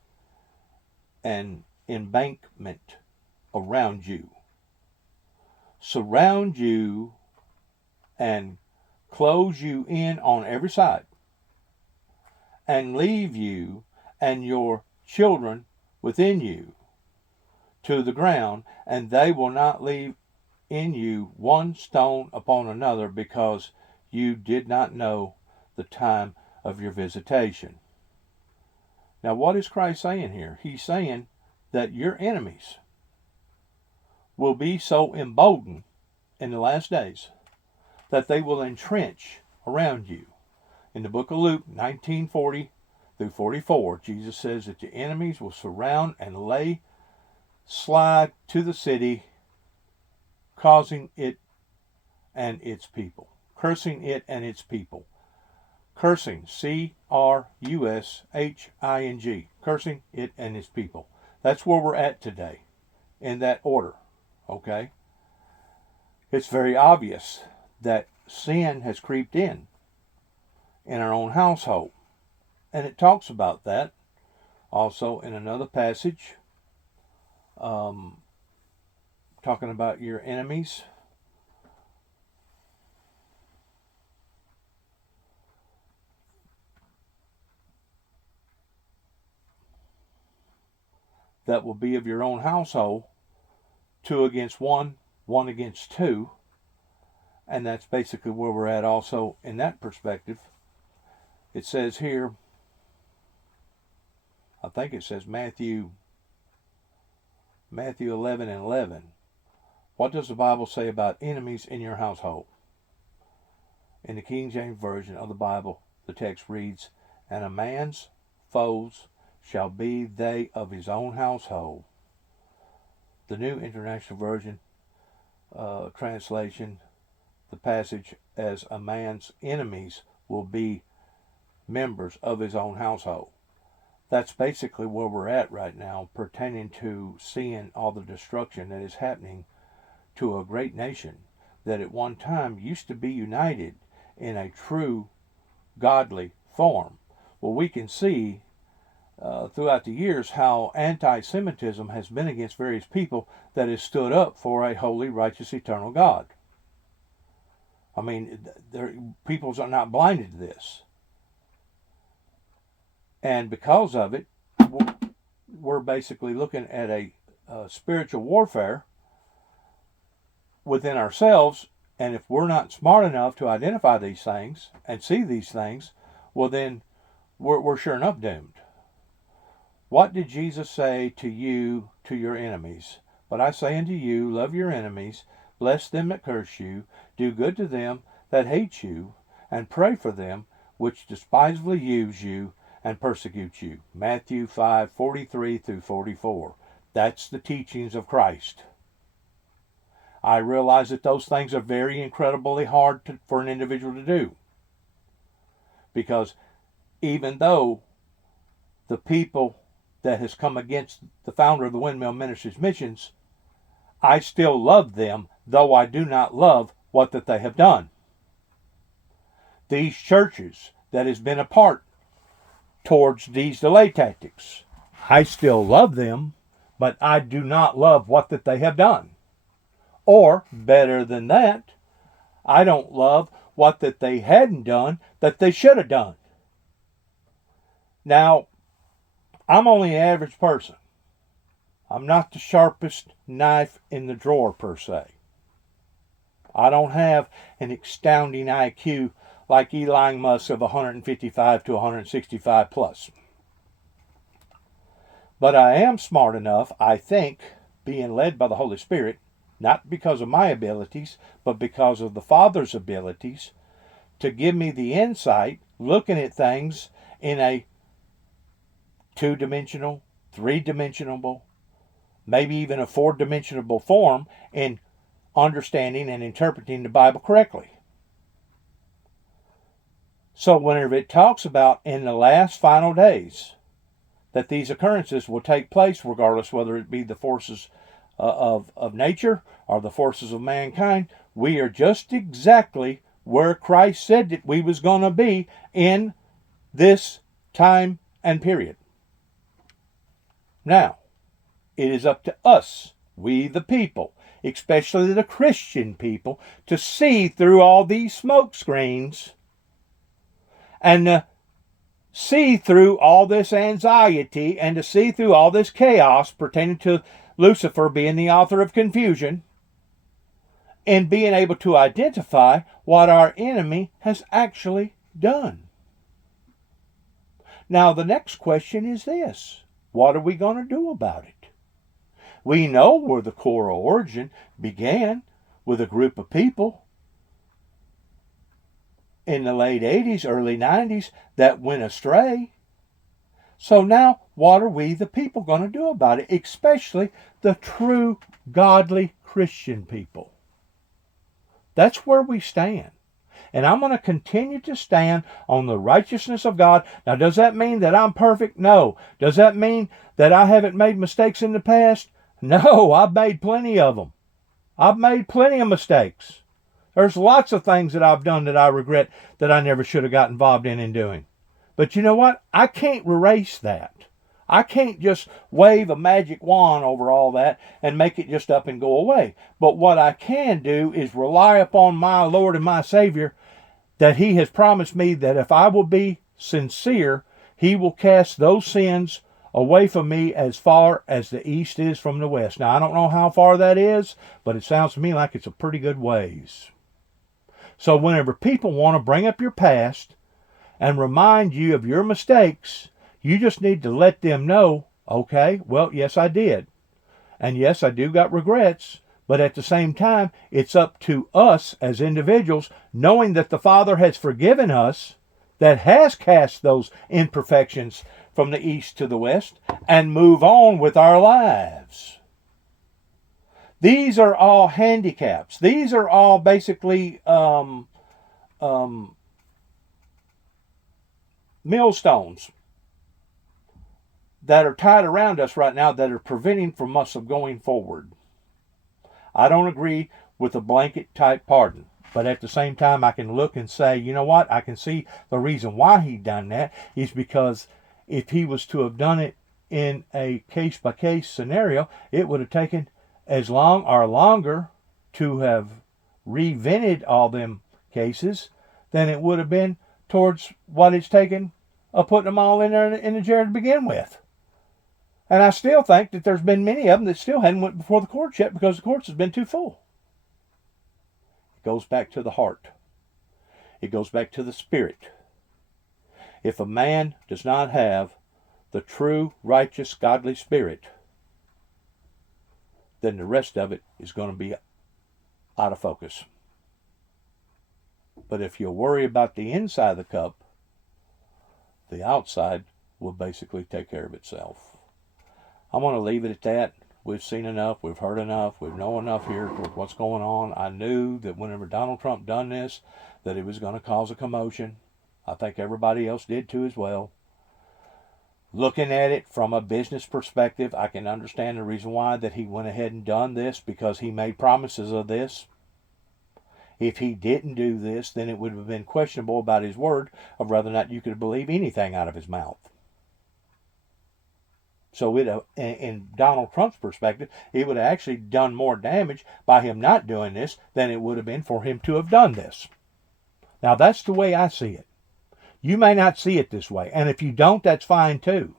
an embankment around you, surround you, and close you in on every side, and leave you and your children within you to the ground, and they will not leave in you one stone upon another, because you did not know the time of your visitation. Now, what is Christ saying here? He's saying that your enemies will be so emboldened in the last days that they will entrench around you. In the book of Luke 19:40 through 44, Jesus says that your enemies will surround and lay slide to the city, causing it and its people. Cursing it and its people. Cursing, C-R-U-S-H-I-N-G. Cursing it and its people. That's where we're at today, in that order, okay? It's very obvious that sin has creeped in our own household. And it talks about that also in another passage, talking about your enemies. That will be of your own household, 2 against 1, 1 against 2. And that's basically where we're at also in that perspective. It says here, I think it says Matthew 11:11. What does the Bible say about enemies in your household? In the King James Version of the Bible, the text reads, and a man's foes shall be they of his own household. The New International Version translation, the passage as a man's enemies will be members of his own household. That's basically where we're at right now, pertaining to seeing all the destruction that is happening to a great nation that at one time used to be united in a true godly form. Well, we can see throughout the years how anti-Semitism has been against various people that has stood up for a holy, righteous, eternal God. I mean, peoples are not blinded to this. And because of it, we're basically looking at a spiritual warfare within ourselves. And if we're not smart enough to identify these things and see these things, well then we're sure enough doomed. What did Jesus say to you, to your enemies? But I say unto you, love your enemies, bless them that curse you, do good to them that hate you, and pray for them which despisefully use you and persecute you. Matthew 5:43 through 44. That's the teachings of Christ. I realize that those things are very incredibly hard for an individual to do. Because even though the people that has come against the founder of the Windmill Ministries missions, I still love them, though I do not love what that they have done. These churches that has been apart towards these delay tactics, I still love them, but I do not love what that they have done. Or, better than that, I don't love what that they hadn't done that they should have done. Now, I'm only an average person. I'm not the sharpest knife in the drawer, per se. I don't have an astounding IQ like Elon Musk of 155 to 165 plus. But I am smart enough, I think, being led by the Holy Spirit, not because of my abilities, but because of the Father's abilities, to give me the insight, looking at things in a two-dimensional, three-dimensional, maybe even a four-dimensional form, and understanding and interpreting the Bible correctly. So whenever it talks about in the last final days that these occurrences will take place, regardless whether it be the forces of nature or the forces of mankind, we are just exactly where Christ said that we was going to be in this time and period. Now, it is up to us, we the people, especially the Christian people, to see through all these smoke screens and to see through all this anxiety and to see through all this chaos pertaining to Lucifer being the author of confusion and being able to identify what our enemy has actually done. Now, the next question is this. What are we going to do about it? We know where the core origin began with a group of people in the late 80s, early 90s that went astray. So now, what are we, the people, going to do about it? Especially the true, godly Christian people. That's where we stand. And I'm going to continue to stand on the righteousness of God. Now, does that mean that I'm perfect? No. Does that mean that I haven't made mistakes in the past? No, I've made plenty of them. I've made plenty of mistakes. There's lots of things that I've done that I regret that I never should have got involved in doing. But you know what? I can't erase that. I can't just wave a magic wand over all that and make it just up and go away. But what I can do is rely upon my Lord and my Savior, that He has promised me that if I will be sincere, He will cast those sins away from me as far as the east is from the west. Now, I don't know how far that is, but it sounds to me like it's a pretty good ways. So whenever people want to bring up your past and remind you of your mistakes, you just need to let them know, okay, well, yes, I did. And yes, I do got regrets. But at the same time, it's up to us as individuals, knowing that the Father has forgiven us, that has cast those imperfections from the east to the west, and move on with our lives. These are all handicaps. These are all basically millstones that are tied around us right now that are preventing from us of going forward. I don't agree with a blanket type pardon. But at the same time, I can look and say, you know what? I can see the reason why he done that is because if he was to have done it in a case-by-case scenario, it would have taken as long or longer to have revented all them cases than it would have been towards what it's taken of putting them all in there in the jail to begin with. And I still think that there's been many of them that still hadn't went before the courts yet because the courts has been too full. It goes back to the heart. It goes back to the spirit. If a man does not have the true, righteous, godly spirit, then the rest of it is going to be out of focus. But if you worry about the inside of the cup, the outside will basically take care of itself. I'm going to leave it at that. We've seen enough. We've heard enough. We've known enough here with what's going on. I knew that whenever Donald Trump done this, that it was going to cause a commotion. I think everybody else did too as well. Looking at it from a business perspective, I can understand the reason why that he went ahead and done this, because he made promises of this. If he didn't do this, then it would have been questionable about his word of whether or not you could believe anything out of his mouth. So in Donald Trump's perspective, it would have actually done more damage by him not doing this than it would have been for him to have done this. Now, that's the way I see it. You may not see it this way, and if you don't, that's fine too.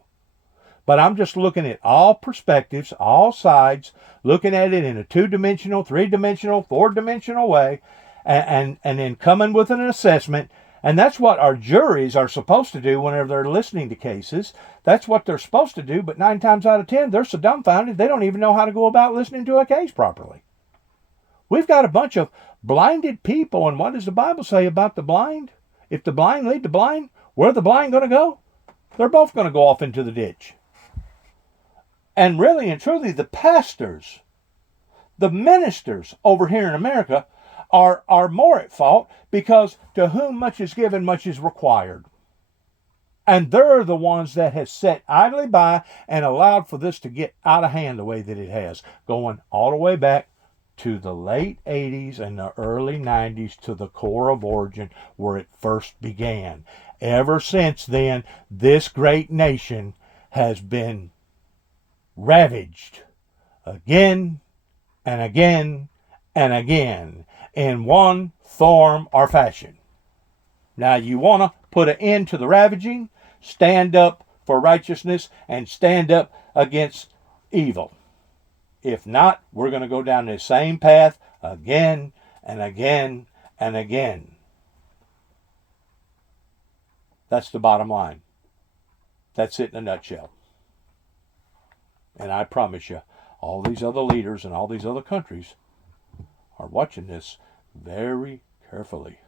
But I'm just looking at all perspectives, all sides, looking at it in a 2-dimensional, 3-dimensional, 4-dimensional way, and then coming with an assessment. And that's what our juries are supposed to do whenever they're listening to cases. That's what they're supposed to do, but 9 times out of 10, they're so dumbfounded they don't even know how to go about listening to a case properly. We've got a bunch of blinded people, and what does the Bible say about the blind? If the blind lead the blind, where are the blind going to go? They're both going to go off into the ditch. And really and truly, the pastors, the ministers over here in America are more at fault, because to whom much is given, much is required. And they're the ones that have sat idly by and allowed for this to get out of hand the way that it has, going all the way back to the late 80s and the early 90s to the core of origin where it first began. Ever since then, this great nation has been ravaged again and again and again in one form or fashion. Now, you want to put an end to the ravaging, stand up for righteousness, and stand up against evil. If not, we're going to go down the same path again and again and again. That's the bottom line. That's it in a nutshell. And I promise you, all these other leaders and all these other countries are watching this very carefully.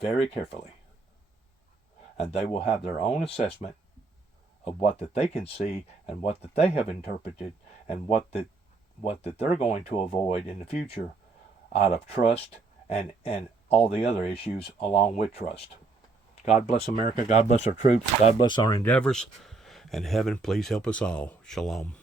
Very carefully. And they will have their own assessment of what that they can see and what that they have interpreted and what that they're going to avoid in the future out of trust and all the other issues along with trust. God bless America. God bless our troops. God bless our endeavors. And heaven, please help us all. Shalom.